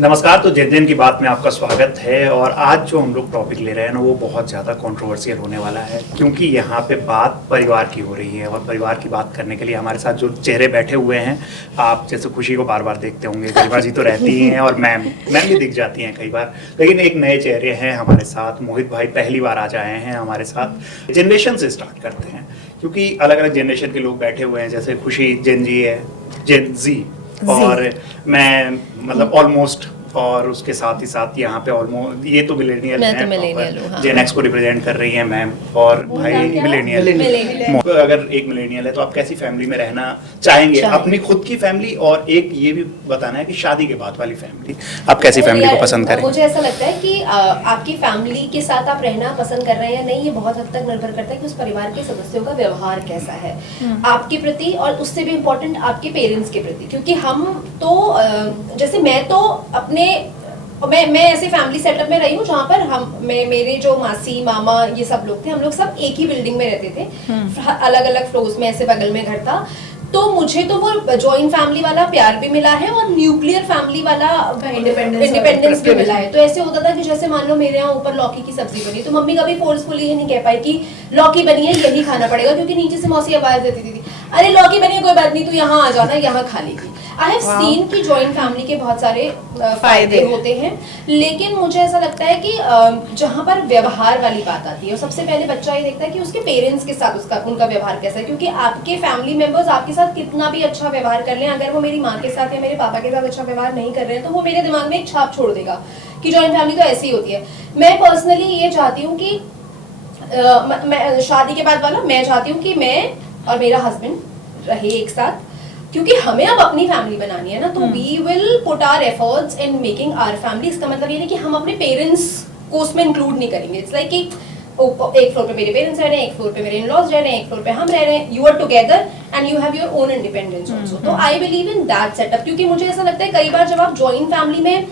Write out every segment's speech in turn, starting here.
नमस्कार। तो जिन जिन की बात में आपका स्वागत है। और आज जो हम लोग टॉपिक ले रहे हैं ना, वो बहुत ज़्यादा कंट्रोवर्शियल होने वाला है, क्योंकि यहाँ पे बात परिवार की हो रही है। और परिवार की बात करने के लिए हमारे साथ जो चेहरे बैठे हुए हैं, आप जैसे खुशी को बार बार देखते होंगे, गरिमा जी तो रहती ही हैं और मैम भी दिख जाती हैं कई बार, लेकिन एक नए चेहरे हैं हमारे साथ। मोहित भाई पहली बार आज आए हैं हमारे साथ। जनरेशन से स्टार्ट करते हैं, क्योंकि अलग अलग जनरेशन के लोग बैठे हुए हैं। जैसे खुशी जेन जी है, जेन जी, और मैं मतलब ऑलमोस्ट, और उसके साथ ही साथ यहाँ पे ऑलमोस्ट ये तो मिलेनियल हैं, जेन एक्स को रिप्रेजेंट कर रही हैं मैम, और भाई मिलेनियल। अगर एक मिलेनियल है तो आप कैसी फैमिली में रहना चाहेंगे? अपनी खुद की फैमिली, और एक ये भी बताना है कि शादी के बाद वाली फैमिली, आप कैसी फैमिली को पसंद करेंगे? मुझे ऐसा लगता है कि आपकी फैमिली के साथ आप रहना पसंद कर रहे हैं या नहीं, ये बहुत हद तक निर्भर करता है कि उस परिवार के सदस्यों का व्यवहार कैसा है आपके प्रति, और उससे भी इम्पोर्टेंट आपके पेरेंट्स के प्रति। क्योंकि हम तो जैसे मैं तो अपने मैं ऐसे फैमिली सेटअप में रही हूँ जहाँ पर मेरे जो मासी मामा ये सब लोग थे, हम लोग सब एक ही बिल्डिंग में रहते थे, अलग अलग फ्लोर्स में, ऐसे बगल में घर था। तो मुझे तो वो जॉइंट फैमिली वाला प्यार भी मिला है और न्यूक्लियर फैमिली वाला इंडिपेंडेंस भी मिला है। तो ऐसे होता था कि जैसे मान लो मेरे यहाँ ऊपर लौकी की सब्जी बनी, तो मम्मी कभी फोर्सफुली ये नहीं कह पाई कि लौकी बनी है यही खाना पड़ेगा, क्योंकि नीचे से मौसी आवाज देती थी, अरे लौकी बनी है कोई बात नहीं, तू यहाँ आ जाना, यहाँ खा लेगी। आई हैव सीन कि जॉइंट फैमिली के बहुत सारे फायदे होते हैं, लेकिन मुझे ऐसा लगता है कि जहाँ पर व्यवहार वाली बात आती है, और सबसे पहले बच्चा ये देखता है कि उसके पेरेंट्स के साथ उनका व्यवहार कैसा है। क्योंकि आपके फैमिली मेंबर्स आपके साथ कितना भी अच्छा व्यवहार कर लें, अगर वो मेरी माँ के साथ या मेरे पापा के साथ अच्छा व्यवहार नहीं कर रहे हैं, तो वो मेरे दिमाग में एक छाप छोड़ देगा कि जॉइंट फैमिली तो ऐसी होती है। मैं पर्सनली ये चाहती हूँ कि मैं शादी के बाद वाला, मैं चाहती हूँ कि मैं और मेरा हस्बैंड रहे एक साथ, क्योंकि हमें अब अपनी फैमिली बनानी है ना, तो we will put our efforts in making our family. इसका मतलब ये नहीं कि हम अपने पेरेंट्स को उसमें इंक्लूड नहीं करेंगे। इट्स लाइक कि एक फ्लोर पे मेरे पेरेंट्स रह रहे हैं, एक फ्लोर पे मेरे इन-लॉज रह रहे हैं, एक फ्लोर पे हम रह रहे हैं, you are together and you have your own independence also. तो I believe in that setup, क्योंकि मुझे ऐसा लगता है कई बार जब आप जॉइंट फैमिली में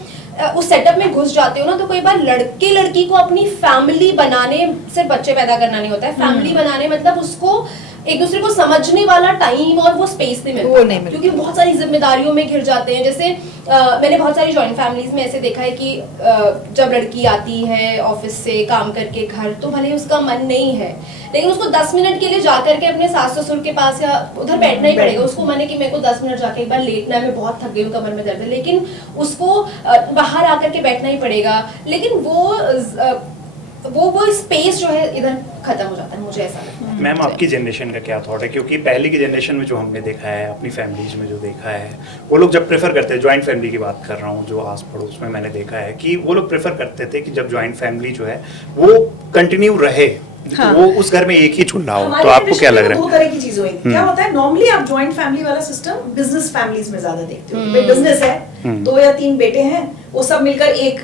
उस सेटअप में घुस जाते हो ना, तो कई बार लड़के लड़की को अपनी फैमिली बनाने सिर्फ बच्चे पैदा करना नहीं होता है। फैमिली बनाने मतलब उसको एक दूसरे को समझने वाला टाइम और वो स्पेस नहीं मिलता, क्योंकि बहुत सारी जिम्मेदारियों में घिर जाते हैं। जैसे मैंने बहुत सारी जॉइंट फैमिलीज में ऐसे देखा है कि जब लड़की आती है ऑफिस से काम करके घर, तो भले उसका मन नहीं है, लेकिन उसको 10 मिनट के लिए जाकर के अपने सास ससुर के पास या उधर बैठना ही पड़ेगा। उसको मन है कि मेरे को 10 मिनट जाके एक बार लेटना है, मैं बहुत थक गई हूँ, कमर में दर्द है, लेकिन उसको बाहर आकर के बैठना ही पड़ेगा। लेकिन वो स्पेस जो है इधर खत्म हो जाता है, मुझे ऐसा लगता है। मैम, आपकी जनरेशन का क्या थॉट है? क्योंकि पहले की जनरेशन में जो हमने देखा है, अपनी फैमिलीज में जो देखा है, वो लोग जब प्रेफर करते हैं, जॉइंट फैमिली की बात कर रहा हूँ, जो आस पड़ोस में मैंने देखा है कि वो लोग प्रेफर करते थे कि जब जॉइंट फैमिली जो है वो कंटिन्यू रहे, हाँ। वो उस घर में एक ही चूल्हा हो। तो आपको क्या लग रहा है? दो तरह की चीजें हुई। क्या होता है, नॉर्मली आप जॉइंट फैमिली वाला सिस्टम बिजनेस फैमिलीज में ज्यादा देखते हो। बिजनेस है, 2 या 3 बेटे हैं, वो सब मिलकर एक,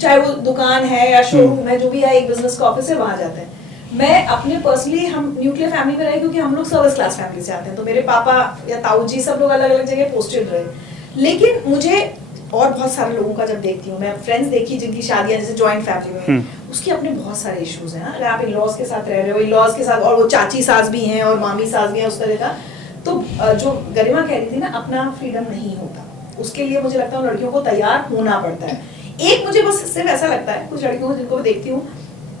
चाहे वो दुकान है या शोरूम है, जो भी है, एक बिजनेस का ऑफिस है, वहां जाते हैं। मैं अपने पर्सनली, हम न्यूक्लियर फैमिली में रहे क्योंकि हम लोग सर्विस क्लास फैमिली से आते हैं, तो मेरे पापा या ताऊ जी सब लोग अलग अलग जगह पोस्टेड रहे। लेकिन मुझे और बहुत सारे लोगों का जब देखती हूँ, मैं फ्रेंड्स देखी जिनकी शादियां जैसे जॉइंट फैमिली में, उसके अपने बहुत सारे इश्यूज हैं। अगर आप इन-लॉज के साथ रह रहे हो, इन-लॉज के साथ, और वो चाची सास भी हैं और मामी सास भी हैं, उस तरह का, तो जो गरिमा कह रही थी ना, अपना फ्रीडम नहीं होता, उसके लिए मुझे लगता है लड़कियों को तैयार होना पड़ता है। एक मुझे बस सिर्फ ऐसा लगता है, कुछ लड़कियों को जिनको देखती हूँ,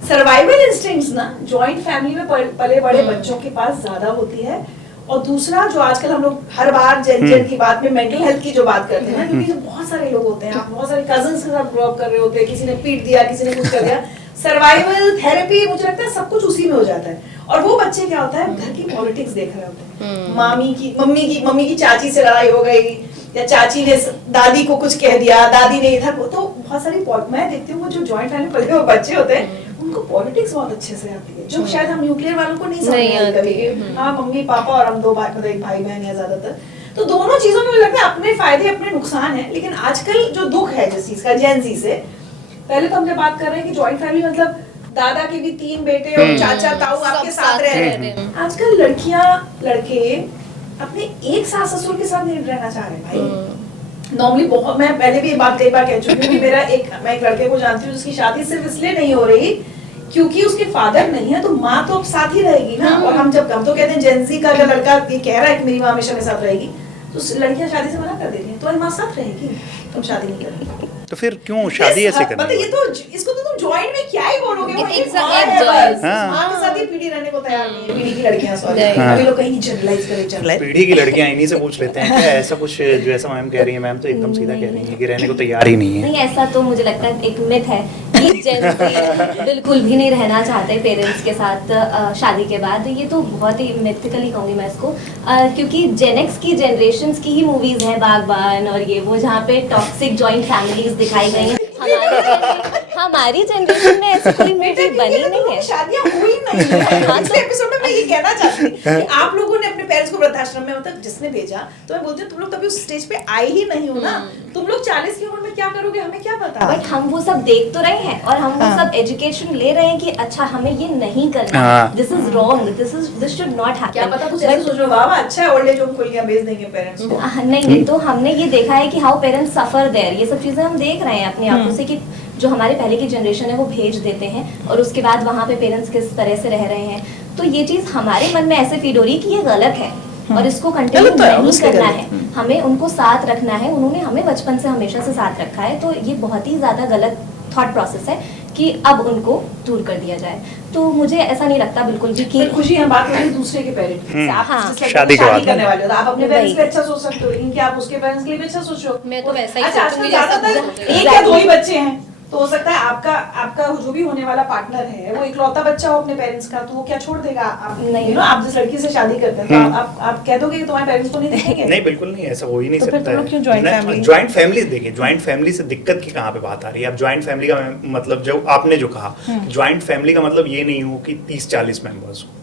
सर्वाइवल इंस्टिंक्ट्स ना जॉइंट फैमिली में पले बड़े बच्चों के पास ज्यादा होती है। और दूसरा, जो आजकल हम लोग हर बार जेन की बात में मेंटल हेल्थ की जो बात करते हैं ना, क्योंकि बहुत सारे लोग होते हैं, आप बहुत सारे कजिन्स के साथ ग्रो अप कर रहे होते हैं, किसी ने पीट दिया, किसी ने कुछ कर दिया, सर्वाइवल थेरेपी, मुझे लगता है सब कुछ उसी में हो जाता है। और वो बच्चे क्या होता है, घर की पॉलिटिक्स देख रहे होते हैं, मम्मी की चाची से लड़ाई हो गई, या चाची ने दादी को कुछ कह दिया, दादी ने इधर, तो बहुत सारी मैं देखती हूँ वो जो जॉइंट फैमिली पले हुए बच्चे होते हैं, उनको पॉलिटिक्स बहुत अच्छे से आती है, जो शायद हम न्यूक्लियर वालों को नहीं समझ कभी। हाँ, मम्मी पापा और हम 2 भाई, एक भाई बहन है ज्यादातर, तो दोनों चीजों में मुझे लगता है अपने फायदे अपने नुकसान है। लेकिन आजकल जो दुख है जिस चीज का, जेन जी से पहले तो हम जब बात कर रहे हैं कि जॉइंट फैमिली मतलब दादा के भी 3 बेटे और चाचा ताऊ आपके साथ रह रहे हैं। आजकल लड़कियां लड़के अपने एक सास ससुर के साथ नहीं रहना चाह रहे भाई। नॉर्मली बहुत, मैं पहले भी ये बात कई बार कह चुकी हूँ कि मैं एक लड़के को जानती हूँ जिसकी शादी सिर्फ इसलिए नहीं हो रही क्योंकि उसके फादर नहीं है, तो माँ तो साथ ही रहेगी ना। और हम तो कहते हैं जेंजी का अगर लड़का ये कह रहा है कि मेरी माँ हमेशा मेरे साथ रहेगी, तो लड़कियां शादी से मना कर देती हैं, तो माँ साथ रहेगी। तुम शादी नहीं करनी। तो फिर क्यों शादी ऐसे करनी? मतलब ये तो इसको तो तुम जॉइंट में क्या ही बोलोगे, वो एक It's a माँ है girl. बस। हाँ। माँ के साथ ही पीढ़ी रहने को तैयार नहीं है, पीढ़ी की लड़कियां सॉरी। हाँ। अभी लोग कहीं जनरलाइज करें जनरलाइज। पीढ़ी की लड़कियां इन्हीं से पूछ लेते हैं क्या ऐसा कुछ जो ऐसा मैम कह रही है? मैम तो एकदम सीधा कह रही है कि रहने को तैयार ही नहीं है। नहीं, ऐसा तो मुझे लगता है एक मिथ है कि जेन ज़ी बिल्कुल भी नहीं रहना चाहते पेरेंट्स के साथ शादी के बाद। ये तो बहुत ही मिथिकली कहूँगी मैं इसको, क्योंकि जेन एक्स की जनरेशंस की ही मूवीज हैं बागबान और ये वो, जहाँ पे टॉक्सिक जॉइंट फैमिलीज दिखाई गई हैं। हमारी जनरेशन में ऐसी कोई मूवी बनी नहीं है। शादियां हुई नहीं है। हाँ, पिछले एपिसोड में मैं ये कहना चाहती हूँ कि आप लोगों ने अपने पेरेंट्स को वृद्धाश्रम में, मतलब जिसने भेजा, तो मैं बोलती हूँ तुम लोग कभी उस स्टेज पे आए ही नहीं हो ना। तुम लोग 40 की उम्र में क्या करोगे हमें क्या पता। बट हम वो सब देख तो रहे हैं और हम वो सब एजुकेशन ले रहे हैं कि अच्छा हमें ये नहीं करना, हाँ। This is wrong, this should not happen. क्या पता कुछ ऐसे सोच रहे हो, वाह अच्छा है ओल्ड एज होम खुल गया, भेज देंगे पेरेंट्स को। नहीं, तो हमने ये देखा है कि हाउ पेरेंट्स सफर देयर, ये सब चीजें हम देख रहे हैं अपनी आंखों से कि जो हमारे पहले की जनरेशन है वो भेज देते हैं और उसके बाद वहाँ पे पेरेंट्स किस तरह से रह रहे हैं। तो ये चीज हमारे मन में ऐसे फीड हो रही है कि ये गलत है और इसको कंटिन्यू गलत तो है, नहीं उसके करना गलत। है, हमें उनको साथ रखना है। उन्होंने हमें बचपन से हमेशा से साथ रखा है, तो ये बहुत ही ज्यादा गलत थॉट प्रोसेस है कि अब उनको दूर कर दिया जाए। तो मुझे ऐसा नहीं लगता बिल्कुल भी कि फिर खुशी हम बात करें दूसरे के पेरेंट्स की। आप हाँ, जिस लड़के शादी की के शादी बाद। करने वाले हो तो आप अपने पेरेंट्स वही। के लिए अच्छा सोच सकते हो, लेकिन क्या आप उसके पेरेंट्स के लिए भी अच्छा सोचो? मैं तो वैसा ही अच्छा, आजकल सोचूंगी ज्यादातर जैसा- एक या दो ही बच्चे हैं, तो हो सकता है आपका जो भी होने वाला पार्टनर है वो इकलौता बच्चा हो अपने पेरेंट्स का, तो वो क्या छोड़ देगा? आप नहीं। you know, आप जिस लड़की से शादी करते हैं तो आप कह दोगे कि तुम्हारे पेरेंट्स को नहीं देखेंगे? नहीं, बिल्कुल नहीं, ऐसा हो ही नहीं तो फिर सकता तुम लोग क्यों joint family? ज्वाइंट फैमिली देखिए, ज्वाइंट फैमिली से दिक्कत की कहाँ पे बात आ रही है? अब ज्वाइंट फैमिली का मतलब जो आपने जो कहा, ज्वाइंट फैमिली का मतलब ये नहीं हो कि 30-40 मेंबर्स हो।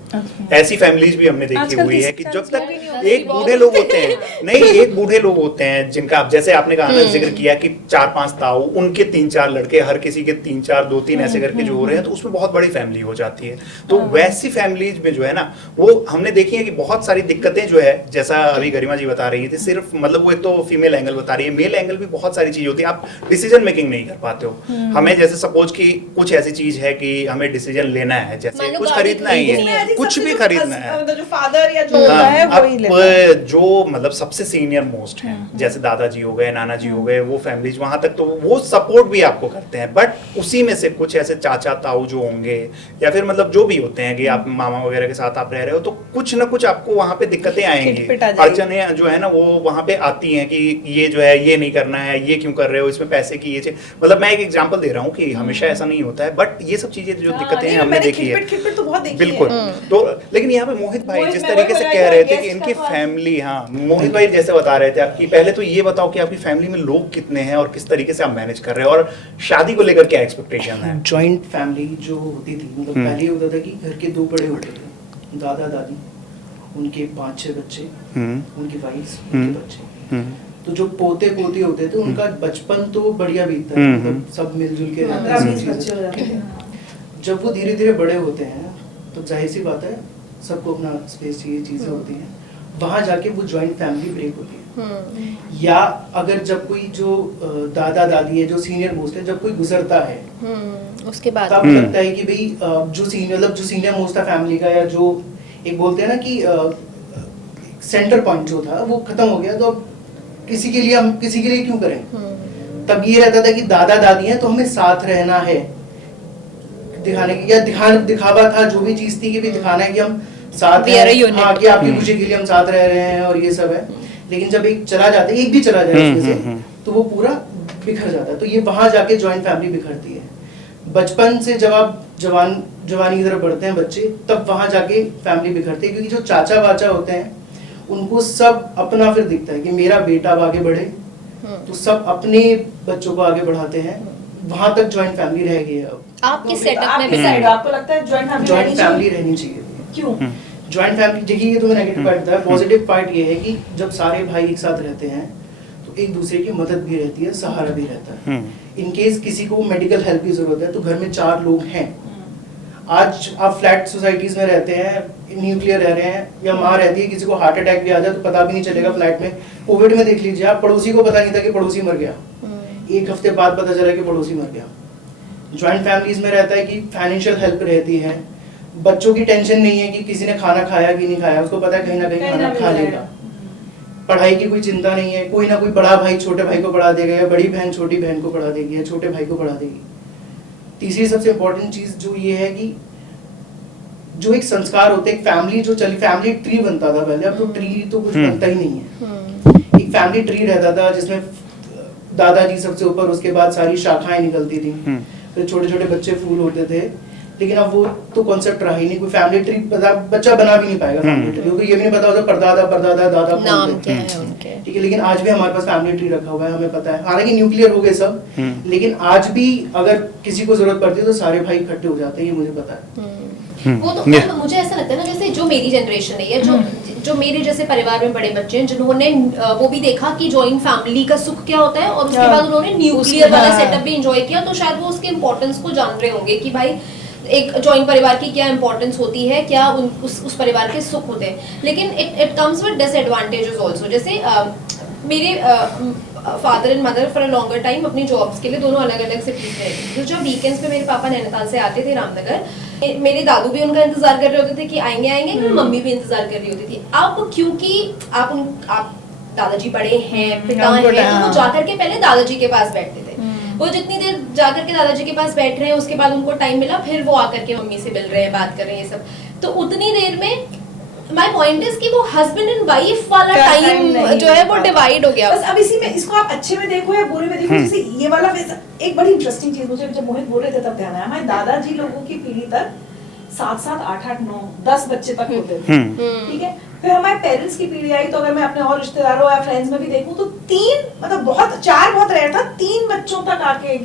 ऐसी फैमिलीज भी हमने देखी आजकल हुई है कि 30-40 जब तक लोग ही नहीं होते, एक बूढ़े लोग होते हैं, नहीं एक बूढ़े लोग होते हैं जिनका आप जैसे आपने कहा ना, जिक्र किया कि 4-5 ताऊ, उनके 3-4 लड़के, हर किसी के 3-4 2-3 ऐसे करके जो हो रहे हैं, तो उसमें बहुत बड़ी फैमिली हो जाती है। तो वैसी फैमिलीज में जो है ना, वो हमने देखी है कि बहुत सारी दिक्कतें जो है, जैसा अभी गरिमा जी बता रही थी, सिर्फ मतलब वो एक तो फीमेल एंगल बता रही है, मेल एंगल भी बहुत सारी चीज होती है। आप डिसीजन मेकिंग नहीं कर पाते हो। हमें जैसे सपोज कि कुछ ऐसी चीज है कि हमें डिसीजन लेना है, जैसे मान लो कुछ गाड़ी खरीदना ही खरीदनी है, है, कुछ भी खरीदना है, मतलब जो फादर या जो होता है हाँ, वो ही लेता है। अब जो मतलब सबसे सीनियर मोस्ट हैं, जैसे दादाजी हो गए, नाना जी हो गए, वो फैमिलीज वहां तक तो वो सपोर्ट भी आपको करते हैं। बट उसी में से कुछ ऐसे चाचा ताऊ जो होंगे या फिर मतलब जो भी होते हैं कि आप मामा वगैरह के साथ आप रह रहे हो, तो कुछ ना कुछ आपको वहां पे दिक्कतें आएंगी, खिटपिट आ जाएगी। अड़चने जो है ना वो वहां पे आती हैं कि ये जो है ये नहीं करना है, ये क्यों कर रहे हो, इसमें पैसे की ये मतलब मैं एक एग्जांपल दे रहा हूँ कि हमेशा ऐसा नहीं होता है, बट ये सब चीजें जो दिक्कतें हैं हमने देखी है। खिटपिट तो बहुत देखी बिल्कुल। तो लेकिन यहाँ पे मोहित भाई जिस तरीके से कह रहे थे कि इनकी फैमिली, हाँ मोहित भाई जैसे बता रहे थे आपकी, पहले तो ये बताओ कि आपकी फैमिली में लोग कितने हैं और किस तरीके से आप मैनेज कर रहे हो और शादी को लेकर क्या एक्सपेक्टेशन है? जॉइंट फैमिली जो होती थी, मतलब पहले ये होता था कि घर के 2 बड़े होते थे, दादा दादी, उनके 5-6 बच्चे, उनकी वाइफ्स, उनके बच्चे। तो जो पोते पोती होते थे उनका बचपन तो बढ़िया बीतता है, मतलब सब मिलजुल के रहते हैं, सब 15-20 बच्चे हो चीजें। जाते हैं। जब वो धीरे धीरे बड़े होते हैं तो जाहिर सी बात है सबको अपना स्पेस चाहिए, चीजें होती हैं, वहां जाके वो जॉइंट फैमिली ब्रेक होती है। या अगर जब कोई जो दादा दादी है, जो सीनियर मोस्ट है, जब कोई गुजरता है उसके बाद तब लगता है कि भाई जो सीनियर मोस्ट था फैमिली का, या जो एक बोलते हैं ना कि सेंटर पॉइंट जो था वो खत्म हो गया, तो अब किसी के लिए हम किसी के लिए क्यों करें? तब ये रहता था कि दादा दादी हैं तो हमें साथ रहना है, दिखाने की, या दिखावा था, जो भी चीज थी कि भी दिखाना है कि हम साथ हैं, हाँ कि आपकी खुशी के लिए हम साथ रह रहे हैं और ये सब है। लेकिन जब एक चला जाता है, एक भी चला जाए उसमें से, तो वो पूरा बिखर जाता है। तो ये वहां जाके जॉइंट फैमिली बिखरती है। बचपन से जब आप जवानी की तरफ बढ़ते हैं बच्चे, तब वहां जाके फैमिली बिखरती है, क्योंकि जो चाचा वाचा होते हैं उनको सब अपना फिर दिखता है कि मेरा बेटा अब आगे बढ़े, तो सब अपने बच्चों को आगे बढ़ाते हैं। वहां तक जॉइंट फैमिली रह गई है। अब आपके सेटअप आपकी में साइड आपको लगता है जॉइंट फैमिली रहनी चाहिए। क्यों? जॉइंट फैमिली देखिए, ये तो मैं नेगेटिव पार्ट था। पॉजिटिव पार्ट ये है कि जब सारे भाई एक साथ रहते हैं तो एक दूसरे की मदद भी रहती है, सहारा भी रहता है। इन केस किसी को मेडिकल हेल्प की जरूरत है तो घर में 4 लोग हैं। आज आप फ्लैट सोसाइटीज में रहते हैं, न्यूक्लियर रह रहे हैं, या माँ रहती है, किसी को हार्ट अटैक भी आ जाए तो पता भी नहीं चलेगा फ्लैट में। कोविड में देख लीजिए आप, पड़ोसी को पता नहीं था कि पड़ोसी मर गया, 1 हफ्ते बाद पता चला कि पड़ोसी मर गया। जॉइंट फैमिलीज में रहता है कि फाइनेंशियल हेल्प रहती है, बच्चों की टेंशन नहीं है कि किसी ने खाना खाया कि नहीं खाया, उसको पता है कहीं ना कहीं खाना खा लेगा। पढ़ाई की कोई चिंता नहीं है, कोई ना कोई बड़ा भाई छोटे भाई को पढ़ा देगा, या बड़ी बहन छोटी बहन को पढ़ा देगी, या छोटे भाई को पढ़ा देगी। तीसरी सबसे इम्पोर्टेंट चीज जो ये है कि जो एक संस्कार होते हैं, एक फैमिली जो चली, फैमिली ट्री बनता था पहले, अब तो ट्री तो कुछ बनता ही नहीं है। एक फैमिली ट्री रहता था जिसमें दादाजी सबसे ऊपर, उसके बाद सारी शाखाएं निकलती थी, फिर छोटे छोटे बच्चे फूल होते थे। लेकिन अब वो तो कॉन्सेप्ट रहा ही नहीं, कोई फैमिली ट्री बच्चा बना भी नहीं पाएगा फैमिली ट्री, क्योंकि ये भी नहीं पता होता परदादा परदादा दादा कौन थे, ठीक है। लेकिन आज भी हमारे पास फैमिली ट्री रखा हुआ है, हमें पता है, हालांकि न्यूक्लियर हो गए सब, लेकिन आज भी अगर किसी को जरूरत पड़ती है तो सारे भाई इकट्ठे हो जाते हैं, ये मुझे पता है। वो तो मुझे ऐसा लगता है ना, जैसे जो मेरी जनरेशन है या जो मेरे जैसे परिवार में बड़े बच्चे हैं, जिन्होंने वो भी देखा कि जॉइंट फैमिली का सुख क्या होता है, और उसके बाद उन्होंने न्यूक्लियर वाला सेटअप भी एंजॉय किया, तो शायद वो उसके इम्पोर्टेंस को जान रहे होंगे कि भाई एक जॉइंट परिवार की क्या इंपॉर्टेंस होती है, क्या उस परिवार के सुख होते हैं। लेकिन it comes with disadvantages also. जैसे मेरे father and mother for a longer time अपनी जॉब्स के लिए दोनों अलग अलग सिटीज में रहते थे। तो जब वीकेंड्स पे मेरे पापा नैनीताल से आते थे रामनगर, मेरे दादू भी उनका इंतजार कर रहे होते थे कि आएंगे, मम्मी भी इंतजार कर रही होती थी। अब क्योंकि आप दादाजी बड़े हैं, पिता हैं, तो वो जाकर के पहले दादाजी के पास बैठते थे। वो जितनी देर जाकर के दादाजी के पास बैठ रहे हैं, उसके बाद उनको टाइम मिला, फिर वो आकर के मम्मी से मिल रहे हैं, बात कर रहे हैं, ये सब। तो उतनी देर में माय पॉइंट इज कि वो हस्बैंड एंड वाइफ वाला टाइम जो है वो डिवाइड हो गया। बस अब इसी में इसको आप अच्छे में देखो या बुरे में देखो, जैसे ये वाला एक बड़ी इंटरेस्टिंग चीज मुझे जब मोहित बोल रहे थे तब ध्यान आया, हमारे दादाजी लोगों की पीढ़ी तक 7-7, 8-8, 9, 10 बच्चे तक होते थे, ठीक है। फिर हमारे पेरेंट्स की पीढ़ी आई, तो अगर मैं अपने और रिश्तेदारों या फ्रेंड्स में भी देखूं तो 3, मतलब बहुत 4 बहुत रेयर था, 3 बच्चों तक आके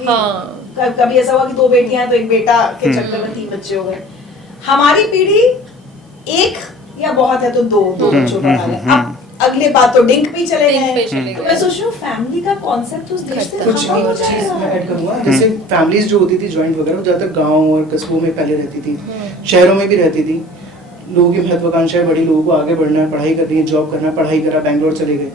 कभी ऐसा हुआ कि 2 बेटियां हैं तो एक बेटा के चक्कर में 3 बच्चे हो गए। हमारी पीढ़ी 1 या बहुत है तो 2 बच्चों का हाल है। अब अगले बात तो डिंक पे ही चले गए। तो मैं सोच रही हूँ फैमिली का कॉन्सेप्ट उस देश से कुछ खत्म हो एक चीज मैं जाएगा। ऐड करूंगा, जैसे फैमिलीज जो होती थी जॉइंट वगैरह, वो ज्यादातर गांव और कस्बों में पहले रहती थी, शहरों में भी रहती थी। लोगों की महत्वाकांक्षा है, बड़ी लोगों को आगे बढ़ना है, पढ़ाई करनी है, जॉब करना है, पढ़ाई करा, बैंगलोर चले गए,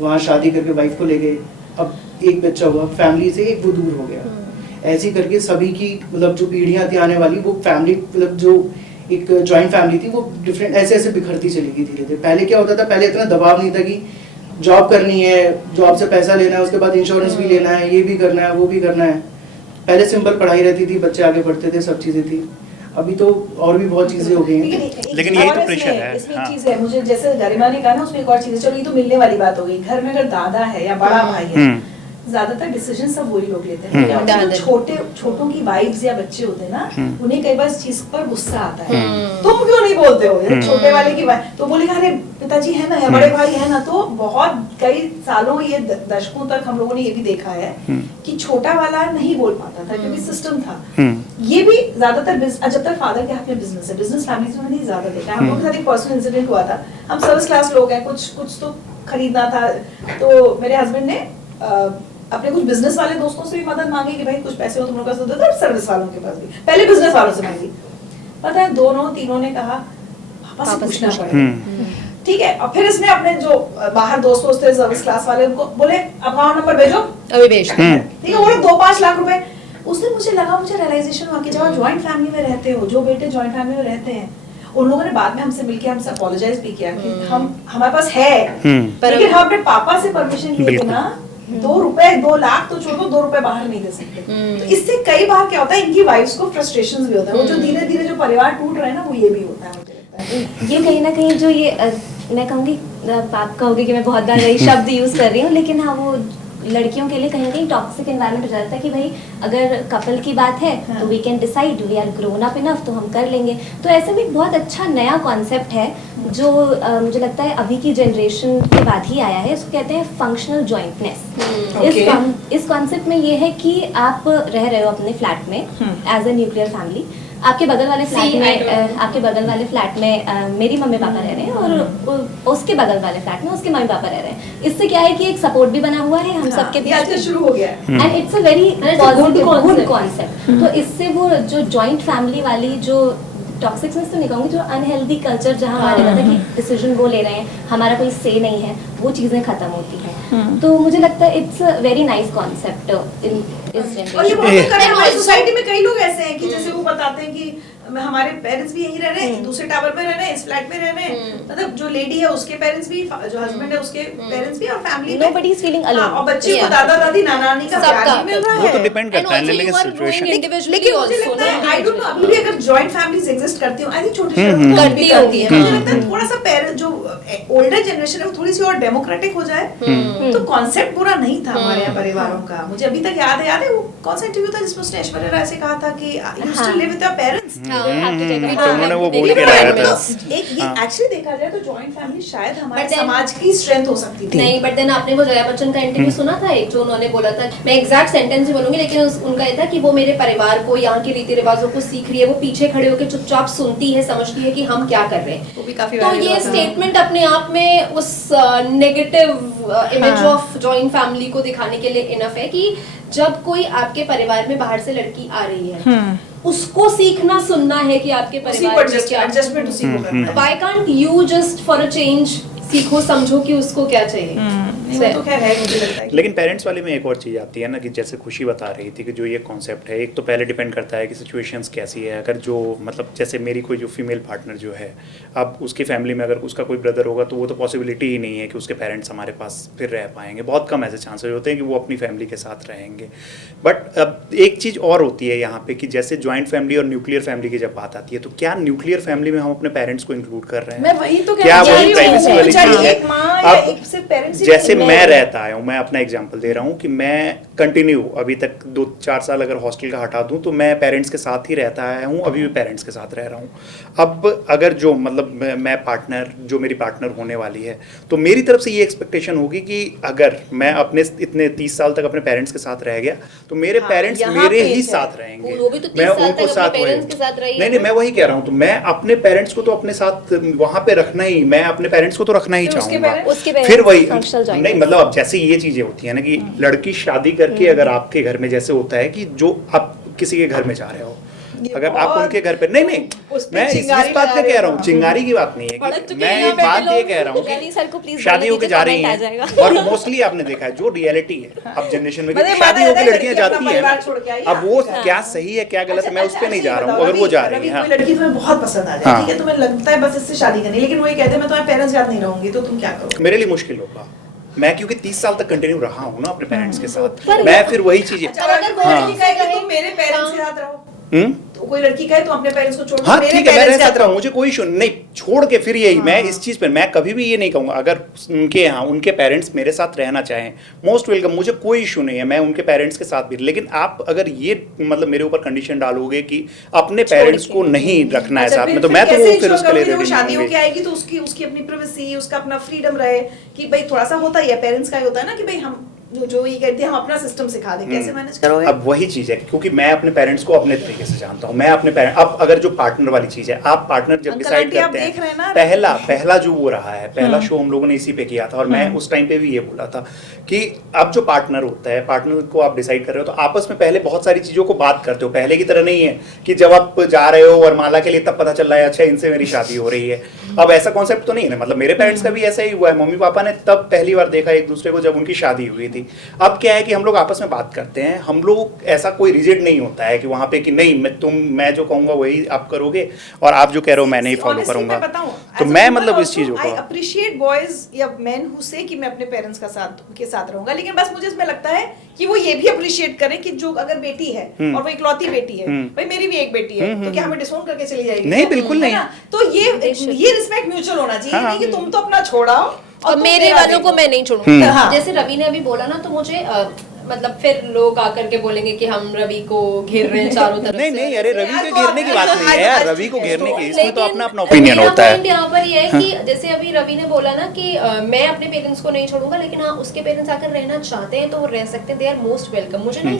वहाँ शादी करके वाइफ को ले गए, अब एक बच्चा हुआ, फैमिली से एक वो दूर हो गया। ऐसे करके सभी की मतलब जो पीढ़ियां थी आने वाली, वो फैमिली मतलब जो एक जॉइंट फैमिली थी वो डिफरेंट ऐसे ऐसे बिखरती चली गई धीरे धीरे। पहले क्या होता था, पहले इतना दबाव नहीं था कि जॉब करनी है, जॉब से पैसा लेना है, उसके बाद इंश्योरेंस भी लेना है, ये भी करना है, वो भी करना है। पहले सिंपल पढ़ाई रहती थी, बच्चे आगे बढ़ते थे, सब चीजें थी। अभी तो और भी बहुत चीजें हो गई हैं। लेकिन यही तो प्रेशर है। इसमें एक चीज है, मुझे जैसे गरिमा ने कहा ना, उसमें एक और चीज है, चलो ये तो मिलने वाली बात हो गई। घर में अगर दादा है या बड़ा भाई है, ज्यादातर डिसीजन सब वही लोग लेते हैं। क्या होता है, छोटों की वाइफ्स या बच्चे होते हैं ना, उन्हें कई बार इस चीज पर गुस्सा आता है, तुम क्यों नहीं बोलते हो, जैसे छोटे वाले की वाइफ तो बोलेगा अरे पिताजी है ना या बड़े भाई है ना। तो बहुत कई सालों, ये दशकों तक हम लोगों ने ये भी देखा है कि छोटा वाला नहीं बोल पाता था क्योंकि सिस्टम था। ये भी ज्यादातर जब तक फादर के हाथ में बिजनेस है, बिजनेस फैमिलीज में नहीं ज्यादा देखा। हम लोगों के साथ एक पर्सनल इंसिडेंट हुआ था, हम सर्विस क्लास लोग हैं, कुछ तो खरीदना था, तो मेरे हस्बैंड ने अपने कुछ बिजनेस वाले दोस्तों से भी मदद मांगी कि भाई कुछ पैसे हो तुम लोग का, दे दो, सर्विस वालों के पास भी, पहले बिजनेस वालों से मांगी। पता है दोनों तीनों ने कहा पापा से पूछना पड़ेगा, ठीक है। और फिर इसने अपने जो बाहर दोस्त थे सर्विस क्लास वाले, उनको बोले अकाउंट नंबर भेजो, अभी भेज, ठीक है। वो लोग 2-5 लाख रुपए। उस दिन मुझे रियलाइजेशन हुआ कि जब आप ज्वाइंट फैमिली में रहते हो, जो बेटे ज्वाइंट फैमिली में रहते हैं, उन लोगों ने बाद में हमसे मिलके हमसे अपोलोजाइज भी किया कि हमारे पास है, लेकिन हम अपने पापा से परमिशन लिए बिना 2 रुपए 2 लाख तो छोड़ो, 2 रुपए बाहर नहीं दे सकते। तो इससे कई बार क्या होता है, इनकी वाइफ्स को फ्रस्ट्रेशंस भी होता है। वो जो धीरे धीरे जो परिवार टूट रहे हैं ना, वो ये भी होता है, मुझे लगता है। ये कहीं ना कहीं जो ये मैं कहूँगी, आप कहोगे कि मैं बहुत बार यही शब्द यूज़ कर रही हूँ, लेकिन हाँ वो लड़कियों के लिए कहीं ना कहीं टॉक्सिक एनवायरनमेंट हो जाता है कि भाई अगर कपल की बात है तो we can decide, we are grown up enough, तो हम कर लेंगे। तो ऐसे में एक बहुत अच्छा नया कॉन्सेप्ट है जो मुझे लगता है अभी की जनरेशन के बाद ही आया है, इसको कहते हैं फंक्शनल जॉइंटनेस। इस कॉन्सेप्ट में ये है कि आप रह रहे हो अपने फ्लैट में एज अ न्यूक्लियर फैमिली, आपके बगल वाले फ्लैट में मेरी मम्मी पापा रह रहे हैं और उसके बगल वाले फ्लैट में उसके मम्मी पापा रह रहे हैं। इससे क्या है कि एक सपोर्ट भी बना हुआ है हम सबके बीच, आजकल शुरू हो गया है and it's a very good concept. तो इससे वो जो जॉइंट फैमिली वाली जो टॉक्सिकनेस तो नहीं कहूँगी, जो अनहेल्दी कल्चर जहाँ हमारे लगता है कि डिसीजन वो ले रहे हैं, हमारा कोई से नहीं है, वो चीज़ें खत्म होती हैं। तो मुझे लगता है it's a very nice concept in इस और ये बहुत करें, हमारी सोसाइटी में कई लोग ऐसे हैं कि जैसे वो बताते हैं कि हमारे पेरेंट्स भी यहीं रह रहे हैं, दूसरे टावर में रह रहे हैं, इस फ्लैट में रह रहे हैं, मतलब जो लेडी है उसके पेरेंट्स भी, जो हस्बैंड है उसके पेरेंट्स भी, और फैमिली में Nobody is feeling alone. और बच्चे को दादा दादी नाना नानी का प्यार भी मिल रहा वो तो है। डिपेंड करता है लेकिन सिचुएशन। लेकिन मुझे लगता है आई डोंट नो अभी भी अगर जॉइंट फैमिलीज एग्जिस्ट करती हो, आई थिंक छोटी करती होंगी, मुझे लगता है थोड़ा सा पेरेंट जो ओल्डर जनरेशन है वो थोड़ी सी और डेमोक्रेटिक हो जाए तो कॉन्सेप्ट बुरा नहीं था हमारे यहाँ परिवारों का। मुझे अभी तक याद है वो कौन सा इंटरव्यू था जिसमें उसने ऐश्वर्या राय से कहा था कि you still live with your parents. उन्होंने वो बोल के लाया था। एक ये एक्चुअली देखा जाए तो जॉइंट फैमिली शायद हमारे समाज की स्ट्रेंथ हो सकती थी। नहीं, बट देन आपने वो जया बच्चन का इंटरव्यू सुना था एक, जो उन्होंने बोला था, मैं एग्जैक्ट सेंटेंस ही बोलूंगी लेकिन उनका ये था कि वो मेरे परिवार को, यहाँ के रीति रिवाजों को सीख रही है, वो पीछे खड़े होकर चुपचाप सुनती है, समझती है कि हम क्या कर रहे हैं। वो भी काफी तो ये स्टेटमेंट अपने आप में उस negative image of joint family को दिखाने के लिए इनफ है कि जब कोई आपके परिवार में बाहर से लड़की आ रही है उसको सीखना सुनना है कि आपके परिवार में क्या एडजस्टमेंट उसी को करना है। Why can't you just for a change सीखो समझो कि उसको क्या चाहिए। वो तो खैर है, मुझे लगता है लेकिन पेरेंट्स वाले में एक और चीज़ आती है ना कि जैसे खुशी बता रही थी कि जो ये कॉन्सेप्ट है, एक तो पहले डिपेंड करता है कि सिचुएशंस कैसी है। अगर जो मतलब जैसे मेरी कोई जो फीमेल पार्टनर जो है, अब उसकी फैमिली में अगर उसका कोई ब्रदर होगा तो वो तो पॉसिबिलिटी ही नहीं है कि उसके पेरेंट्स हमारे पास फिर रह पाएंगे। बहुत कम ऐसे चांसेस होते हैं कि वो अपनी फैमिली के साथ रहेंगे। बट अब एक चीज़ और होती है यहाँ पे कि जैसे जॉइंट फैमिली और न्यूक्लियर फैमिली की जब बात आती है तो क्या न्यूक्लियर फैमिली में हम अपने पेरेंट्स को इंक्लूड कर रहे हैं? मैं वही तो क्या कहना चाह वही रही हूँ, प्राइवेसी वाली चीज़ है? एक माँ या एक सिर्फ पेरेंट्स ही जैसे नहीं, मैं रहता आया हूँ, मैं अपना एग्जांपल दे रहा हूँ कि मैं कंटिन्यू अभी तक 2-4 साल अगर हॉस्टल का हटा दूँ तो मैं पेरेंट्स के साथ ही रहता आया हूँ, अभी भी पेरेंट्स के साथ रह रहा हूँ। अब अगर जो मतलब मैं पार्टनर, जो मेरी पार्टनर होने वाली है, तो मेरी तरफ से ये एक्सपेक्टेशन होगी कि अगर मैं अपने इतने 30 साल तक अपने पेरेंट्स के साथ रह गया तो मेरे पेरेंट्स मेरे ही साथ रहेंगे। वो भी तो 30 मैं साल उनको तक साथ अपने पेरेंट्स के साथ रही है। नहीं, मैं वही कह रहा हूँ, तो मैं अपने पेरेंट्स को तो अपने साथ वहाँ पे रखना ही, मैं अपने पेरेंट्स को तो रखना ही चाहूँगा। उसके parents फिर वही functional joint नहीं, मतलब अब जैसे ये चीजें होती है ना कि लड़की शादी करके अगर आपके घर में जैसे होता है कि जो आप किसी के घर में जा रहे हो, अगर आप उनके घर पे नहीं मैं इस बात का कह रहा हूँ, चिंगारी की बात नहीं है कि मैं एक बात ये कह रहा हूँ कि शादी होके जा रही हैं और मोस्टली आपने देखा है जो रियलिटी है अब जनरेशन में शादी होके लड़कियां जाती हैं। अब वो क्या सही है क्या गलत है मैं उस पर नहीं जा रहा हूँ, अगर वो जा रही है। लड़की तुम्हें बहुत पसंद आ जाए, ठीक है, तुम्हें लगता है बस इससे शादी करनी, लेकिन वो ये कहते हैं मैं तुम्हारे पेरेंट्स के साथ नहीं रहूंगी, तो तुम क्या करोगे? मेरे लिए मुश्किल होगा, मैं क्योंकि 30 साल तक कंटिन्यू रहा हूँ ना अपने पेरेंट्स के साथ, मैं फिर वही चीजें। अगर कोई लड़की कहे कि तुम मेरे पेरेंट्स के साथ रहो, तो कोई लड़की कहे तुम अपने पेरेंट्स को छोड़ हाँ ठीक है, मैं रह सकता हूँ, मुझे कोई इशू नहीं, छोड़ के फिर यही मैं इस चीज़ पर मैं कभी भी ये नहीं कहूँगा, अगर उनके यहाँ उनके पेरेंट्स मेरे साथ रहना चाहें मोस्ट वेलकम, मुझे कोई इशू नहीं है, मैं उनके पेरेंट्स के साथ भी। लेकिन आप अगर ये मतलब मेरे ऊपर कंडीशन डालोगे कि अपने पेरेंट्स को नहीं रखना है साथ में, तो मैं तो वो फिर उसके लिए रेडी शादी होके आएगी तो उसकी अपनी प्राइवेसी, उसका अपना फ्रीडम रहे कि भाई थोड़ा सा होता ही है, पेरेंट्स का ही होता है ना कि भाई हम जो ये कहते हैं हम अपना सिस्टम सिखा दें कैसे मैनेज करोगे। अब वही चीज है क्योंकि मैं अपने पेरेंट्स को अपने तरीके से जानता हूँ, मैं अपने पेरेंट्स, अब अगर जो पार्टनर वाली चीज है, आप पार्टनर जब डिसाइड करते हैं, पहला जो वो रहा है, पहला शो हम लोगों ने इसी पे किया था और मैं उस टाइम पे भी ये बोला था कि अब जो पार्टनर होता है, पार्टनर को आप डिसाइड कर रहे हो तो आपस में पहले बहुत सारी चीजों को बात करते हो, पहले की तरह नहीं है कि जब आप जा रहे हो और माला के लिए तब पता चल रहा है अच्छा इनसे मेरी शादी हो रही है। अब ऐसा कॉन्सेप्ट तो नहीं है, मतलब मेरे पेरेंट्स का भी ऐसा ही हुआ है, मम्मी पापा ने तब पहली बार देखा एक दूसरे को जब उनकी शादी हुई थी। अब क्या है कि हम लोग आपस में बात करते हैं, हम लोग ऐसा कोई रिजिड नहीं होता है कि वहां पे कि नहीं मैं जो कहूंगा वही आप करोगे और आप जो कह रहे हो मैं नहीं फॉलो करूंगा। तो मैं मतलब इस चीजों को आई अप्रिशिएट बॉयज या मेन हु से कि मैं अपने पेरेंट्स के साथ रहूंगा, लेकिन बस मुझे इसमें लगता है कि वो ये भी अप्रिशिएट करें कि जो अगर बेटी है और वो इकलौती बेटी है, भाई मेरी भी एक बेटी है, तो क्या हमें डिसोन करके चली जाएगी? नहीं, बिल्कुल नहीं। तो ये रिस्पेक्ट म्यूचुअल होना चाहिए, नहीं कि तुम तो अपना छोड़ाओ और मेरे वालों को मैं नहीं छोड़ूंगी। जैसे रवि ने अभी बोला ना, तो मुझे मतलब फिर लोग आकर के बोलेंगे कि हम रवि को घेर रहे हैं चारों तरफ। नहीं, अरे रवि को घेरने की बात नहीं है यार, रवि को घेरने की, इसमें तो अपना अपना ओपिनियन होता है। यहाँ पर ये है कि जैसे अभी रवि ने बोला ना कि मैं अपने पेरेंट्स को नहीं छोड़ूंगा, लेकिन हाँ उसके पेरेंट्स आकर रहना चाहते हैं तो वो रह सकते हैं, दे आर मोस्ट वेलकम। मुझे ना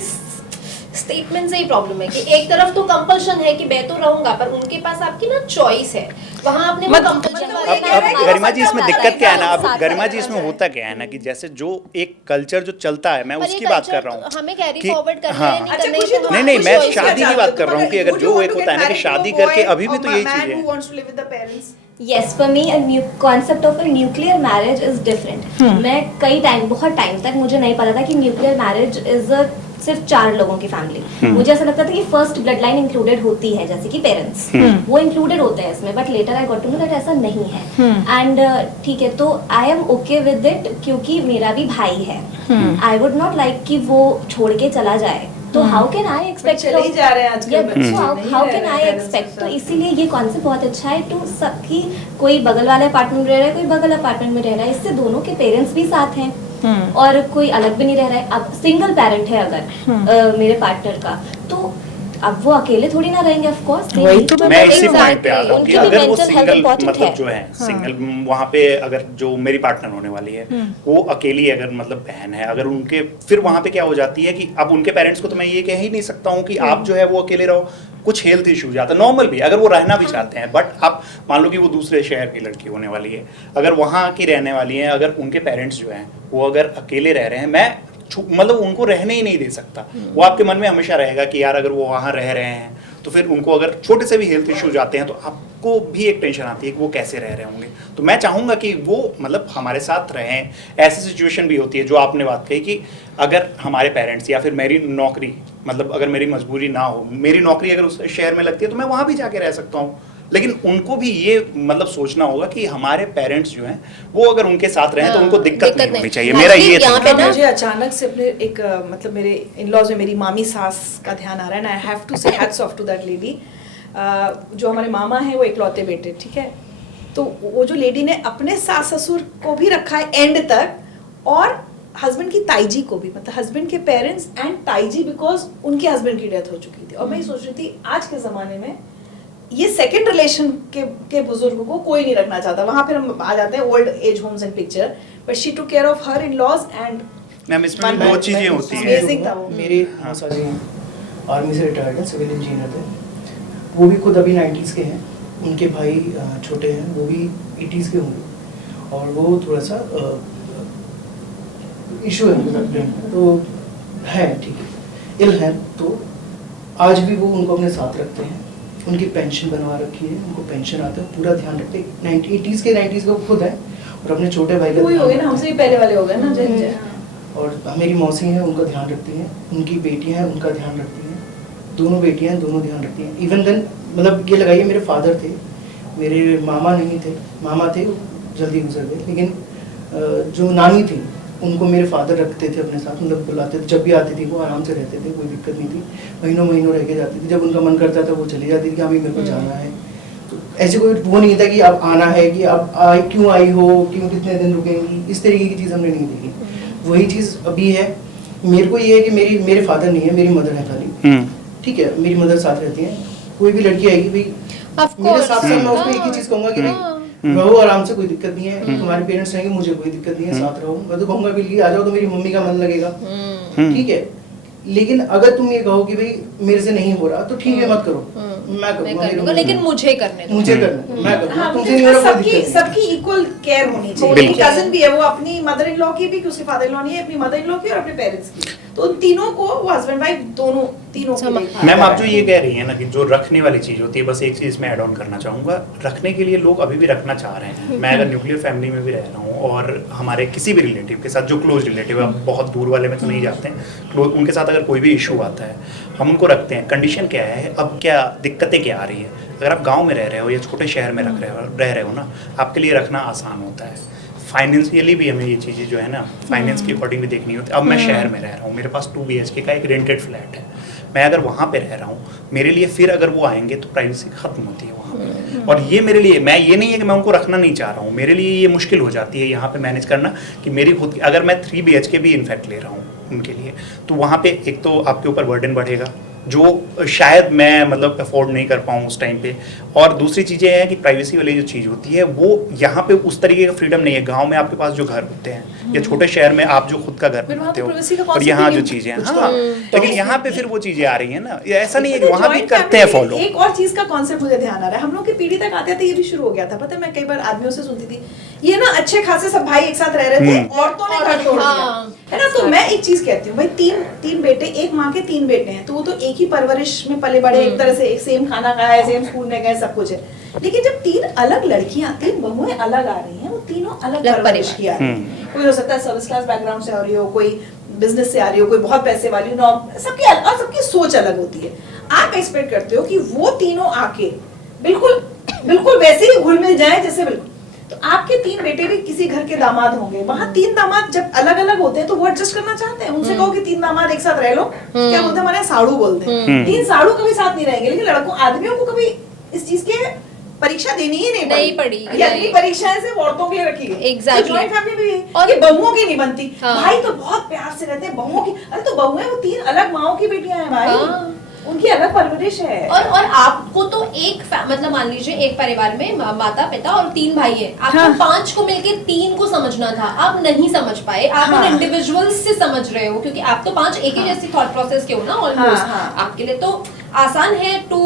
स्टेटमेंट से ही प्रॉब्लम है कि एक तरफ तो कंपल्शन है कि मैं तो रहूंगा, पर उनके पास आपकी ना चॉइस है, वहां आपने वो कंपल्शन। अब गरिमा जी इसमें दिक्कत क्या है ना, अब गरिमा जी इसमें होता क्या है ना कि जैसे जो एक कल्चर जो चलता है, मैं उसकी बात कर रहा हूँ, हमें कैरी फॉरवर्ड करना है नहीं मैं शादी की बात कर रहा हूँ कि अगर जो एक होता है ना कि शादी करके अभी भी तो यही चीज है। Yes, for me, a concept of a nuclear marriage is different. मैं बहुत टाइम तक मुझे नहीं पता था कि nuclear marriage is a सिर्फ 4 लोगों की फैमिली, मुझे ऐसा लगता था कि फर्स्ट ब्लड लाइन इंक्लूडेड होती है, जैसे कि पेरेंट्स वो इंक्लूडेड होते हैं इसमें, but later I got to know that ऐसा नहीं है। एंड ठीक है, तो I am okay with it, क्योंकि मेरा भी भाई है। आई वुड नॉट लाइक कि वो छोड़ के चला जाए, तो हाउ कैन आई एक्सपेक्ट, चले ही जा रहे हैं आजकल बच्चे, हाउ कैन आई एक्सपेक्ट। तो इसीलिए ये कॉन्सेप्ट बहुत अच्छा है टू सबकी, कोई बगल वाले अपार्टमेंट में रह रहा है, कोई बगल अपार्टमेंट में रह रहा है, इससे दोनों के पेरेंट्स भी साथ हैं और कोई अलग भी नहीं रह रहा है। अब सिंगल पेरेंट है अगर मेरे पार्टनर का, तो अब वो अकेले थोड़ी ना रहेंगे, ऑफ कोर्स। वही तो मैं इसी पॉइंट पे आ रहा हूँ कि उनकी भी अगर वो mental health सिंगल important मतलब है। जो है सिंगल वहाँ पे अगर जो मेरी पार्टनर होने वाली है वो अकेली अगर मतलब बहन है, अगर उनके फिर वहाँ पे क्या हो जाती है कि अब उनके पेरेंट्स को तो मैं ये कह ही नहीं सकता हूँ कि आप जो है वो अकेले रहो, कुछ हेल्थ इशू जाता है नॉर्मल भी, अगर वो रहना भी चाहते हैं, बट आप मान लो कि वो दूसरे शहर की लड़की होने वाली है, अगर वहाँ की रहने वाली है, अगर उनके पेरेंट्स जो हैं वो अगर अकेले रह रहे हैं, मैं मतलब उनको रहने ही नहीं दे सकता। वो आपके मन में हमेशा रहेगा कि यार अगर वो वहाँ रह रहे हैं तो फिर उनको अगर छोटे से भी हेल्थ इश्यूज आते हैं तो आपको भी एक टेंशन आती है कि वो कैसे रह रहे होंगे। तो मैं चाहूँगा कि वो मतलब हमारे साथ रहें। ऐसी सिचुएशन भी होती है जो आपने बात कही कि अगर हमारे पेरेंट्स या फिर मेरी नौकरी, मतलब अगर मेरी मजबूरी ना हो, मेरी नौकरी अगर उस शहर में लगती है तो मैं वहाँ भी जाके रह सकता हूँ, लेकिन उनको भी ये मतलब सोचना होगा कि हमारे पेरेंट्स जो हैं वो अगर उनके साथ रहें तो उनको दिक्कत नहीं होनी चाहिए। मेरा ये यहाँ पे ना मुझे अचानक से अपने एक मतलब मेरे इन-लॉज में मेरी मामी सास का ध्यान आ रहा है, ना I have to say hats off to that lady. जो हमारे मामा हैं वो इकलौते बेटे, ठीक है, तो वो जो लेडी ने अपने सास ससुर को भी रखा है एंड तक, और हस्बैंड की ताई जी को भी, मतलब हस्बैंड के पेरेंट्स एंड ताई जी, बिकॉज उनके हस्बैंड की डेथ हो चुकी थी। और मैं ये सोच रही थी आज के ज़माने में ये सेकंड रिलेशन के बुजुर्गों को कोई नहीं रखना चाहता। वहाँ पर हम आ जाते हैं old age homes and picture, but she took care of her in laws and ma'am इसमें दो चीज़ें होती हैं। Amazing था वो। मेरे मौसा जी आर्मी से रिटायर्ड है, सिविल इंजीनियर थे, वो भी खुद अभी 90s के हैं, उनके भाई छोटे हैं, वो भी 80s के होंगे, और वो थोड़ा सा इशू है उनके साथ brain में, तो है ठीक है, इल है, तो आज भी वो उनको अपने साथ रखते हैं। उनकी पेंशन बनवा रखी है, उनको पेंशन आता है, पूरा ध्यान रखते हैं। 80s के वो खुद है, और अपने छोटे भाई का वही हो गए ना, हमसे भी पहले वाले हो गए ना जय। और मेरी मौसी हैं, उनका ध्यान रखती हैं, उनकी बेटियां हैं, उनका ध्यान रखती हैं, दोनों बेटियां हैं, दोनों ध्यान रखती हैं। इवन देन मतलब ये लगाइए मेरे फादर थे, मेरे मामा नहीं थे, मामा थे जल्दी गुजर गए, लेकिन जो नानी थी उनको मेरे फादर रखते थे अपने साथ, मतलब बुलाते थे, जब भी आती थी वो आराम से रहते थे, कोई दिक्कत नहीं थी, महीनों महीनों रह के जाती थी, जब उनका मन करता था वो चली जाती थी कि हाँ मेरे को जाना है। तो ऐसे कोई वो नहीं था कि आप आना है, कि आप क्यों आई हो, क्यों कितने दिन रुकेंगी, इस तरीके की चीज़ हमने नहीं देखी। वही चीज़ अभी है। मेरे को ये है कि मेरे फादर नहीं है, मेरी मदर है खाली, ठीक है, मेरी मदर साथ रहती हैं। कोई भी लड़की आएगी भाई मेरे साथ, मैं उसको एक ही चीज़ कहूँगा कि भाई रहो आराम से, कोई दिक्कत नहीं है, तुम्हारे पेरेंट्स रहेंगे, मुझे कोई दिक्कत नहीं है, साथ रहो। मैं तो कहूँगा बिल्कुल आ जाओ तो मेरी मम्मी का मन लगेगा, ठीक है, लेकिन अगर तुम ये कहो कि भाई मेरे से नहीं हो रहा तो ठीक है मत करो, मैं करूँगा, लेकिन मुझे करने दो, मुझे करना, मैं करूँगा, हाँ, तुमसे नहीं हो रहा कोई सबकी दिक्कत नहीं। सबकी इक्वल केयर होनी चाहिए। मेरी कजन भी है, वो अपनी मदर इन लॉ की भी, उसके फादर इन लॉ नहीं है, अपनी मदर इन लॉ की और अपने पेरेंट्स की, तो उन तीनों को वो हस्बैंड वाइफ दोनों तीनों को देखा। मैम आप जो ये कह रही हैं ना कि जो रखने वाली चीज़ होती है, बस एक चीज़ मैं ऐड ऑन करना चाहूँगा, रखने के लिए लोग अभी भी रखना चाह रहे हैं। मैं अगर न्यूक्लियर फैमिली में भी रह रहा हूँ और हमारे किसी भी रिलेटिव के साथ, जो क्लोज रिलेटिव है, बहुत दूर वाले में तो नहीं जाते हैं, उनके साथ अगर कोई भी इशू आता है हम उनको रखते हैं। कंडीशन क्या है, अब क्या दिक्कतें क्या आ रही है, अगर आप गाँव में रह रहे हो या छोटे शहर में रह रहे हो ना, आपके लिए रखना आसान होता है। फाइनेंशियली भी हमें ये चीज़ें जो है ना फाइनेंस के अकॉर्डिंग भी देखनी होती है। अब मैं शहर में रह रहा हूँ, मेरे पास 2 BHK का एक रेंटेड फ्लैट है, मैं अगर वहाँ पे रह रहा हूँ, मेरे लिए फिर अगर वो आएंगे तो प्राइवेसी खत्म होती है वहाँ पे। और ये मेरे लिए, मैं ये नहीं है कि मैं उनको रखना नहीं चाह रहा हूँ, मेरे लिए ये मुश्किल हो जाती है यहाँ पे मैनेज करना कि मेरी खुद की, अगर मैं 3 BHK भी इनफैक्ट ले रहा हूँ उनके लिए, तो वहाँ पे एक तो आपके ऊपर बर्डन बढ़ेगा जो शायद मैं मतलब अफोर्ड नहीं कर पाऊँ उस टाइम पे, और दूसरी चीज़ें हैं कि प्राइवेसी वाली जो चीज़ होती है वो यहाँ पे उस तरीके का फ्रीडम नहीं है। गांव में आपके पास जो घर होते हैं या छोटे शहर में आप जो खुद का घर बनाते हो, और यहाँ जो चीज़ें हैं, हाँ, लेकिन यहाँ पे फिर वो चीज़ें आ रही हैं ना, ऐसा नहीं है कि वहाँ भी करते हैं फॉलो। एक और चीज का कॉन्सेप्ट मुझे ध्यान आ रहा है, हम लोग की पीढ़ी तक आते थे ये भी शुरू हो गया था, पता है, मैं कई बार आदमियों से सुनती थी ये ना अच्छे खासे सब भाई एक साथ रह रहे थे, औरतों ने घर छोड़ दिया, है ना। तो मैं एक चीज कहती हूँ भाई, तीन बेटे, एक माँ के 3 बेटे हैं, तो वो तो एक ही परवरिश में पले बड़े, एक तरह से एक सेम खाना खाया है, सेम स्कूल में गए, सब कुछ है। लेकिन जब 3 अलग लड़कियां, 3 बहुएं अलग आ रही हैं, वो तीनों अलग परवरिश की आ रही हैं। कोई हो सकता है सर्विस क्लास बैकग्राउंड से आ रही हो, कोई बिजनेस से आ रही हो, कोई बहुत पैसे वाली हो, सबकी सोच अलग होती है। आप एक्सपेक्ट करते हो कि वो तीनों आके बिल्कुल बिल्कुल वैसे ही घुल मिल जाए जैसे बिल्कुल, तो आपके 3 बेटे भी किसी घर के दामाद होंगे, वहाँ 3 दामाद जब अलग अलग होते हैं तो वो एडजस्ट करना चाहते हैं। उनसे कहो कि 3 दामाद एक साथ रह लो, क्या बोलते हैं हमारे यहाँ साड़ू बोलते हैं, 3 साड़ू कभी साथ नहीं रहेंगे। लेकिन लड़कों आदमियों को कभी इस चीज के परीक्षा देनी ही नहीं पड़ी। ये अगली परीक्षाएं सिर्फ औरतों के लिए रखी गई। Exactly. तो जॉइंट फैमिली भी और ये बहुओं की नहीं बनती। हाँ। भाई तो बहुत प्यार से रहते हैं बहुओं की, अरे तो बहुएं वो 3 अलग माओं की बेटियां हैं भाई, हाँ। उनकी अलग परवरिश है। और आपको तो मतलब मान लीजिए एक परिवार में माता पिता और 3 भाई है, आपको 5 को मिलके 3 को समझना था, आप नहीं समझ पाए। आप उन इंडिविजुअल्स से समझ रहे हो क्योंकि आप तो 5 एक ही जैसी थॉट प्रोसेस के हो ना ऑलमोस्ट। आपके लिए तो आसान है to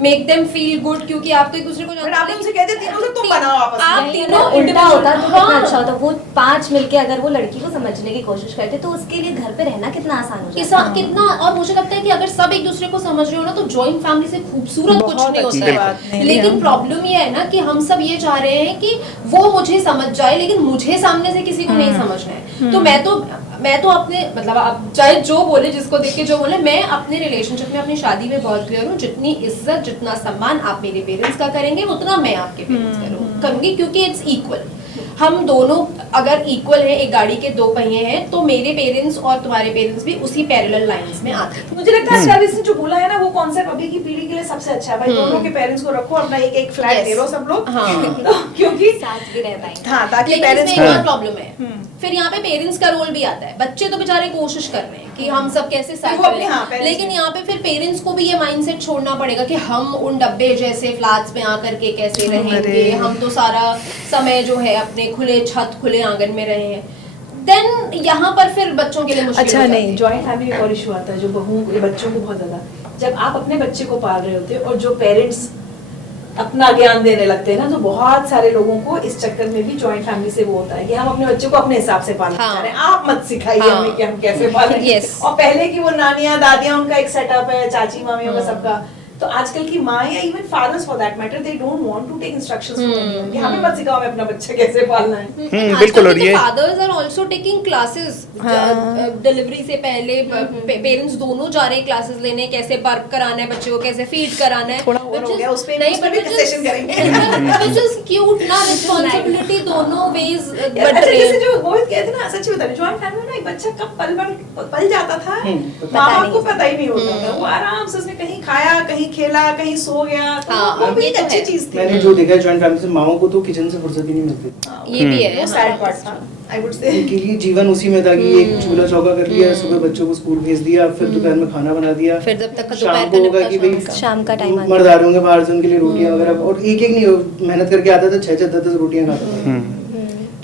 make them feel good क्योंकि आप तो एक दूसरे को बट आप उनसे कहते तीनों से तुम बनाओ आपस में। आप तीनों उल्टा होता तो कितना हाँ। अच्छा होता। वो 5 मिलके अगर वो लड़की को समझने की कोशिश करते तो उसके लिए घर पे रहना कितना आसान हो जाता। कितना, और मुझे लगता है कि अगर सब एक दूसरे को समझ रहे हो ना तो जॉइंट फैमिली से खूबसूरत कुछ नहीं होता है। लेकिन प्रॉब्लम ये है ना कि हम सब ये चाह रहे हैं कि वो मुझे समझ जाए, लेकिन मुझे सामने से किसी को नहीं समझना है। तो मैं तो अपने मतलब आप चाहे जो बोले, जिसको देख के जो बोले, मैं अपने रिलेशनशिप में अपनी शादी में बहुत क्लियर हूँ। जितनी इज्जत जितना सम्मान आप मेरे पेरेंट्स का करेंगे उतना मैं आपके पेरेंट्स करूंगी क्योंकि इट्स इक्वल। हम दोनों अगर इक्वल है, एक गाड़ी के 2 पहिए हैं, तो मेरे पेरेंट्स और तुम्हारे पेरेंट्स भी उसी पैरेलल लाइंस में आते हैं। मुझे लगता है सर्विस ने जो बोला है ना वो कॉन्सेप्ट अभी की पीढ़ी के लिए सबसे अच्छा है भाई। दोनों के पेरेंट्स को रखो, अपना एक फ्लैट ले लो सब लोग, क्योंकि साथ भी रह पाएंगे। हाँ ताकि लेकिन पेरेंट्स इसमें एक और प्रॉब्लम है, फिर यहाँ पे पेरेंट्स का रोल भी आता है। बच्चे तो बेचारे कोशिश कर रहे हैं कि हम सब कैसे साथ वो अपने, रहें। हाँ, parents लेकिन यहाँ पे फिर पेरेंट्स को भी ये माइंडसेट छोड़ना पड़ेगा कि हम उन डब्बे जैसे फ्लैट्स में आकर के कैसे रहेंगे। हम तो सारा समय जो है अपने खुले छत खुले आंगन में रहे हैं। देन यहाँ पर फिर बच्चों के लिए मुश्किल अच्छा हो जाती नहीं, है। जॉइंट फैमिली में और इशू आता है जो बहुओं को, बच्चों को बहुत ज्यादा, जब आप अपने बच्चे को पाल रहे होते हो और जो पेरेंट्स अपना ज्ञान देने लगते हैं ना, तो बहुत सारे लोगों को इस चक्कर में भी जॉइंट फैमिली से वो होता है कि हम अपने बच्चे को अपने हिसाब से पालना चाह रहे हैं, आप मत सिखाइए हमें कि हम कैसे पालेंगे। और पहले की वो नानियां दादियां उनका एक सेटअप है, चाची मामियों का सबका, तो आजकल की माँ या even fathers for that matter, they don't want to take instructions from anyone कि हमें मत सिखाओ हमें अपना बच्चा कैसे पालना है। बिल्कुल। और ये fathers are also taking classes, delivery से पहले पेरेंट्स दोनों जा रहे हैं क्लासेस लेने, कैसे बर्प कराना है बच्चे को, कैसे फीड कराना है। थोड़ा और हो गया उस पे, नहीं, उस पे भी but सेशन करेंगे। which is cute ना, रिस्पांसिबिलिटी दोनों वेज अच्छा, बढ़ रहे जैसे हैं। जो मोहित कहते हैं ना, सच बता रही, जॉइंट फैमिली में एक बच्चा कब पल जाता था पता माँ नहीं को पता ही नहीं होता था। वो आराम से उसने कहीं खाया, कहीं खेला, कहीं सो गया, तो वो भी एक अच्छी चीज थी। मैंने जो देखा है जॉइंट फैमिली से, माओ को तो किचन से फुर्सत ही नहीं मिलती। ये भी है, वो सैड पार्ट था, आई वुड से। उनके लिए जीवन उसी में था कि एक चूल्हा चौका कर लिया, सुबह बच्चों को स्कूल भेज दिया, फिर दोपहर में खाना बना दिया, फिर जब तक शाम दोपहर को का होगा निपटा कि भाई शाम का टाइम मर्द आ रहे होंगे बाहर से, उनके लिए रोटियां वगैरह, और एक नहीं मेहनत करके आता था, 6-6 10-10 रोटियां खाता था।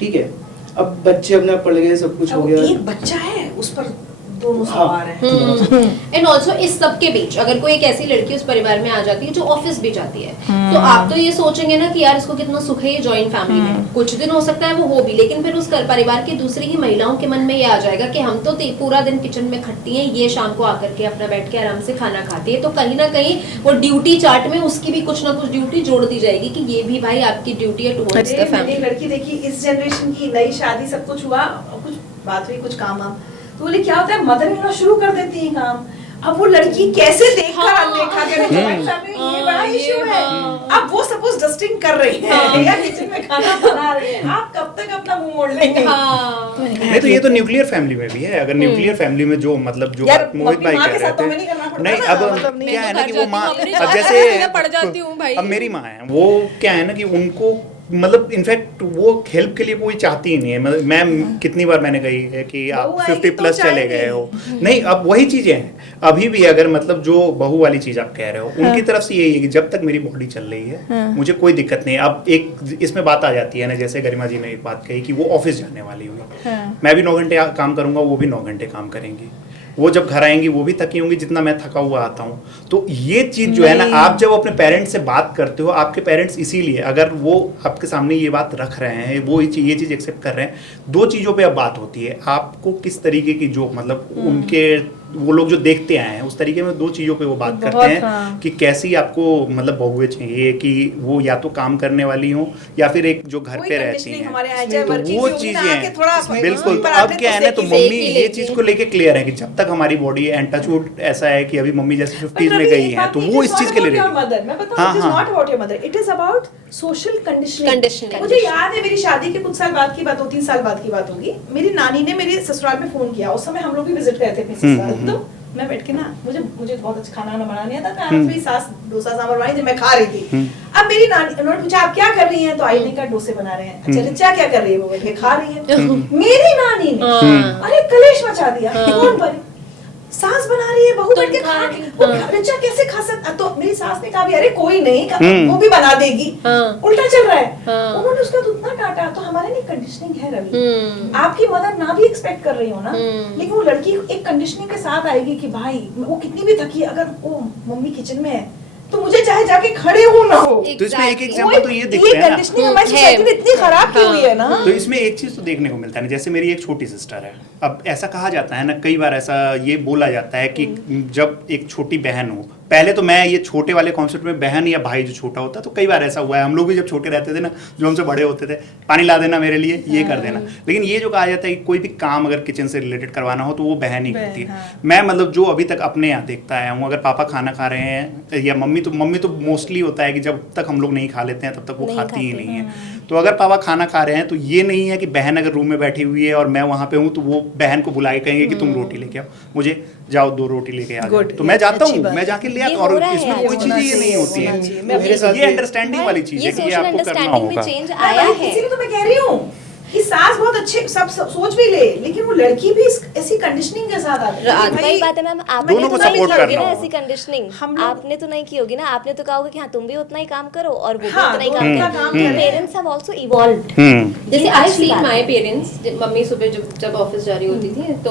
ठीक है, अब बच्चे अपने आप पढ़ गए, सब कुछ हो अब गया। एक बच्चा है, उस पर दोनों सवार हैं। एंड ऑल्सो इस सब के बीच अगर कोई एक ऐसी लड़की उस परिवार में आ जाती है जो ऑफिस भी जाती है, तो आप तो ये सोचेंगे ना कि यार इसको कितना सुख है ये जॉइंट फैमिली में। कुछ दिन हो सकता है वो हो भी, लेकिन फिर उस परिवार की दूसरी ही महिलाओं के मन में ये आ जाएगा कि हम तो पूरा दिन किचन में खटती हैं, ये शाम को आकर के अपना बैठ के आराम से खाना खाती है। तो कहीं ना कहीं वो ड्यूटी चार्ट में उसकी भी कुछ ना कुछ ड्यूटी जोड़ दी जाएगी कि ये भी भाई आपकी ड्यूटी है टुवर्ड्स द मैंने फैमिली। एक लड़की देखी इस जनरेशन की, नई शादी, सब कुछ हुआ, कुछ बात हुई, कुछ काम वाम, तो बोले क्या होता है, मदर इन लॉ शुरू कर देती है काम। अब वो लड़की कैसे देखकर अनदेखा करे, जॉइंट फैमिली में ये बड़ा इशू है। अब वो सपोज डस्टिंग कर रही है या किचन में खाना बना रही है, आप कब तक अपना मुंह मोड़ लेंगे? नहीं, तो ये तो न्यूक्लियर फैमिली में भी है। अगर न्यूक्लियर फैमिली में जो मतलब जो यार, बात मोहित भाई अपनी माँ कह के रहे साथ तो हमें थे, नहीं करना पड़ता नहीं ना, अब मतलब नहीं क्या है ना कि तो वो माँ, कर जाती हूँ, अब अपने जैसे पड़ जाती हूँ भाई। अब मेरी माँ है, वो क्या है ना कि उनको मतलब इनफैक्ट वो हेल्प के लिए कोई चाहती ही नहीं है। मतलब मैम कितनी बार मैंने कही है कि आप 50+ चले गए हो, नहीं अब वही चीजें हैं अभी भी। अगर मतलब जो बहू वाली चीज आप कह रहे हो, उनकी तरफ से यही है कि जब तक मेरी बॉडी चल रही है मुझे कोई दिक्कत नहीं है। अब एक इसमें बात आ जाती है ना, जैसे गरिमा जी ने एक बात कही कि वो ऑफिस जाने वाली हुई, मैं भी 9 घंटे काम करूंगा, वो भी 9 घंटे काम करेंगी। वो जब घर आएंगी वो भी थकी होंगी जितना मैं थका हुआ आता हूँ। तो ये चीज जो है ना, आप जब अपने पेरेंट्स से बात करते हो, आपके पेरेंट्स इसीलिए अगर वो आपके सामने ये बात रख रहे हैं, वो ये चीज एक्सेप्ट कर रहे हैं, 2 चीजों पे अब बात होती है। आपको किस तरीके की जो मतलब उनके वो लोग जो देखते आए हैं उस तरीके में 2 चीज़ों पे वो बात करते हैं कि कैसी आपको मतलब बहुएं चाहिए, कि वो या तो काम करने वाली हो या फिर एक जो घर पे रहती हैं, तो वो चीज़ें बिल्कुल। तो अब क्या है ना, तो मम्मी ये चीज़ को लेके क्लियर है कि जब तक हमारी बॉडी एंड टच वुड ऐसा है कि अभी मम्मी जैसे 50s में गई है तो वो इस चीज़ के लिए सोशल कंडीशनिंग। मुझे याद है मेरी शादी के कुछ साल बाद की बात, 2-3 साल बाद की बात होगी, मेरी नानी ने मेरे ससुराल में फोन किया। उस समय हम लोग भी विजिट गए थे अपने ससुराल, तो मैं बैठ के ना, मुझे बहुत अच्छा खाना बनाना नहीं आता था, मेरी सास डोसा सांभर बनाई थी, मैं खा रही थी। अब मेरी नानी, उन्होंने पूछा आप क्या कर रही हैं, तो आई ने कहा डोसे बना रहे हैं। अच्छा रिचा क्या कर रही है, वो बैठ के खा रही है। मेरी नानी ने अरे कलेश मचा दिया, कौन बनी, सास बना रही है, बहू बैठ के खा रही है, रिचा कैसे खा सकता। तो मेरी सास ने कहा भी अरे कोई नहीं, वो भी बना देगी, उल्टा चल रहा है। उन्होंने उसका तो उतना डांटा। तो हमारे लिए कंडीशनिंग है रवि, आपकी मदर ना भी एक्सपेक्ट कर रही हो ना, लेकिन वो लड़की एक कंडीशनिंग के साथ आएगी कि भाई वो कितनी भी थकी, अगर वो मम्मी किचन में है तो मुझे चाहे जाके खड़े हो ना हो। तो इसमें एक एग्जांपल तो ये दिखता है कंडीशनिंग हमारी सोसाइटी में इतनी खराब की हुई है ना। तो इसमें एक चीज तो देखने को मिलता है ना, जैसे मेरी एक छोटी सिस्टर है। अब ऐसा कहा जाता है ना, कई बार ऐसा ये बोला जाता है कि जब एक छोटी बहन हो, पहले तो मैं ये छोटे वाले कॉन्सेप्ट में बहन या भाई जो छोटा होता है, तो कई बार ऐसा हुआ है, हम लोग भी जब छोटे रहते थे ना, जो हमसे बड़े होते थे, पानी ला देना मेरे लिए, ये कर देना। लेकिन ये जो कहा जाता है कि कोई भी काम अगर किचन से रिलेटेड करवाना हो तो वो बहन ही करती है। मैं मतलब जो अभी तक अपने यहाँ देखता आया हूँ, अगर पापा खाना खा रहे हैं या मम्मी तो मोस्टली होता है कि जब तक हम लोग नहीं खा लेते हैं तब तक वो खाती ही नहीं है। तो अगर पापा खाना खा रहे हैं तो ये नहीं है कि बहन अगर रूम में बैठी हुई है और मैं वहाँ पे हूँ तो वो बहन को बुला के कहेंगे कि तुम रोटी लेके आओ, मुझे जाओ 2 रोटी लेके आ जाओ, तो मैं जाता हूँ, मैं जाके ले आता हूँ। और इसमें कोई चीज़ ये नहीं होती है, ये अंडरस्टैंडिंग वाली चीज़ है कि ये आपको करना होगा। इसीलिए तो मैं कह रही हूँ कि सास बहुत अच्छे सब सोच भी ले, लेकिन वो लड़की भी ऐसी कंडीशनिंग के साथ आती है। वही बात है मैम, आपने दोनों तो को नहीं support की होगी करना ना होगा। ऐसी कंडीशनिंग, आपने तो नहीं की होगी ना, आपने तो कहा होगा कि हाँ तुम भी उतना ही काम करो और वो भी हाँ, उतना ही दोनों काम उतना काम करो। करें। Parents have also evolved. जैसे आई अच्छी सी बात माय है। पेरेंट्स, मम्मी सुबह जब ऑफिस जा रही होती थी तो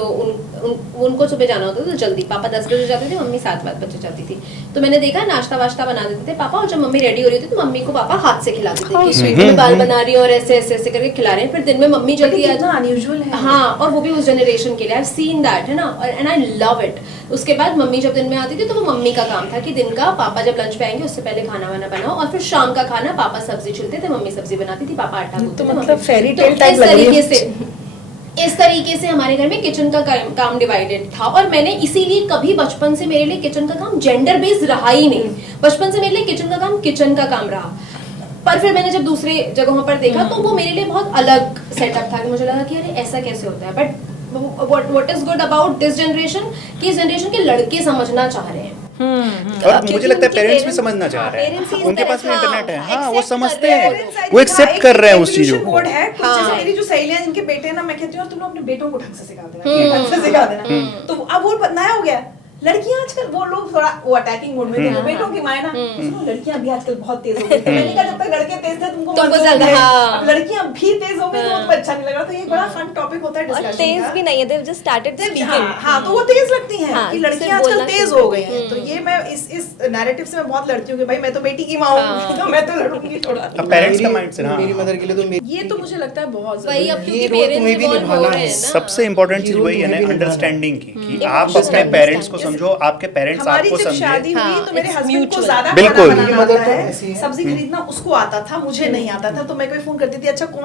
उनको सुबह जाना होता था तो जल्दी, पापा 10 बजे जाते थे, मम्मी 7 बजे जाती थी। तो मैंने देखा नाश्ता वाश्ता बना देते थे पापा, और जब मम्मी रेडी हो रही थी तो मम्मी को पापा हाथ से खिलाते थे कि स्वीट में दाल बना रही है और ऐसे ऐसे ऐसे करके खिला रहे हैं। फिर दिन में मम्मी जल्दी अनयूजुअल है। हाँ, और वो भी उस जनरेशन के लिए, आई हैव सीन दैट, है ना, एंड आई लव इट। उसके बाद मम्मी जब दिन में आती थी तो वो मम्मी का काम था कि दिन का पापा जब लंच पे आएंगे उससे पहले खाना वाना बनाओ, और फिर शाम का खाना पापा सब्जी छिलते थे, मम्मी सब्जी बनाती थी, पापा आटा गूंथते थे, मतलब फेरी तो टेल टाइप इस लग रही तरीके है। से इस तरीके से हमारे घर में किचन का काम डिवाइडेड था। और मैंने इसीलिए कभी बचपन से मेरे लिए किचन का काम जेंडर बेस्ड रहा ही नहीं। बचपन से मेरे लिए किचन का काम रहा। पर फिर मैंने जब दूसरे जगहों पर देखा तो वो मेरे लिए बहुत अलग सेटअप था कि मुझे लगा कि अरे ऐसा कैसे होता है। But what is good about this generation कि इस जनरेशन के लड़के समझना चाह रहे हैं। और मुझे लगता है पेरेंट्स भी समझना चाह रहे हैं, उनके पास में इंटरनेट है, हाँ वो समझते हैं, वो एक्सेप्ट कर रहे हैं उस चीजों को। है कुछ जैसे मेरी जो सहेलियां जिनके बेटे ना, मैं कहती हूँ तुम लोग अपने बेटों को ढंग से सिखा देना, ढंग से सिखा देना। तो अब वो नया हो गया। लड़कियां आजकल, वो लोग थोड़ा वो अटैकिंग मोड में थे, बेटों की मायना लड़कियां भी आजकल बहुत तेज हो गई। मैंने कहा जब तक लड़के तेज थे तुमको अब लड़कियां भी तेज हो गई तो तुम्हें अच्छा नहीं लग रहा। तो ये बड़ा फन टॉपिक होता है डिस्कशन का। तेज भी नहीं है, दे जस्ट स्टार्टेड स्पीकिंग। हाँ, तो वो तेज लगती हैं कि लड़कियां आजकल तेज हो गई हैं। तो ये मैं इस नैरेटिव से मैं बहुत लड़ती हूँ कि भाई मैं तो बेटी की माँ हूँ, तो मैं तो लड़ूंगी थोड़ा। अब पेरेंट्स का माइंडसेट, मेरी मदर के लिए तो ये तो मुझे लगता है बहुत वही, अब ये क्योंकि रोल तुम्हें पेरेंट्स भी इवॉल्व हो निभाना रहे है। हैं ना। सबसे इम्पोर्टेंट चीज ये वही है तुम्हें ना, भी अंडरस्टैंडिंग की, कि ये आप बहुत अपने understand पेरेंट्स को है। समझो, आपके पेरेंट्स हमारी आपको जब समझे। शादी हुई हाँ, तो मेरे it's हस्बैंड को mutual। ज्यादा बिल्कुल। खाना मेरी बनाना मदर आता तो है, ऐसी है। सब्जी खरीदना उसको आता था, मुझे नहीं आता था। तो मैं कोई फोन करती थी, अच्छा कौन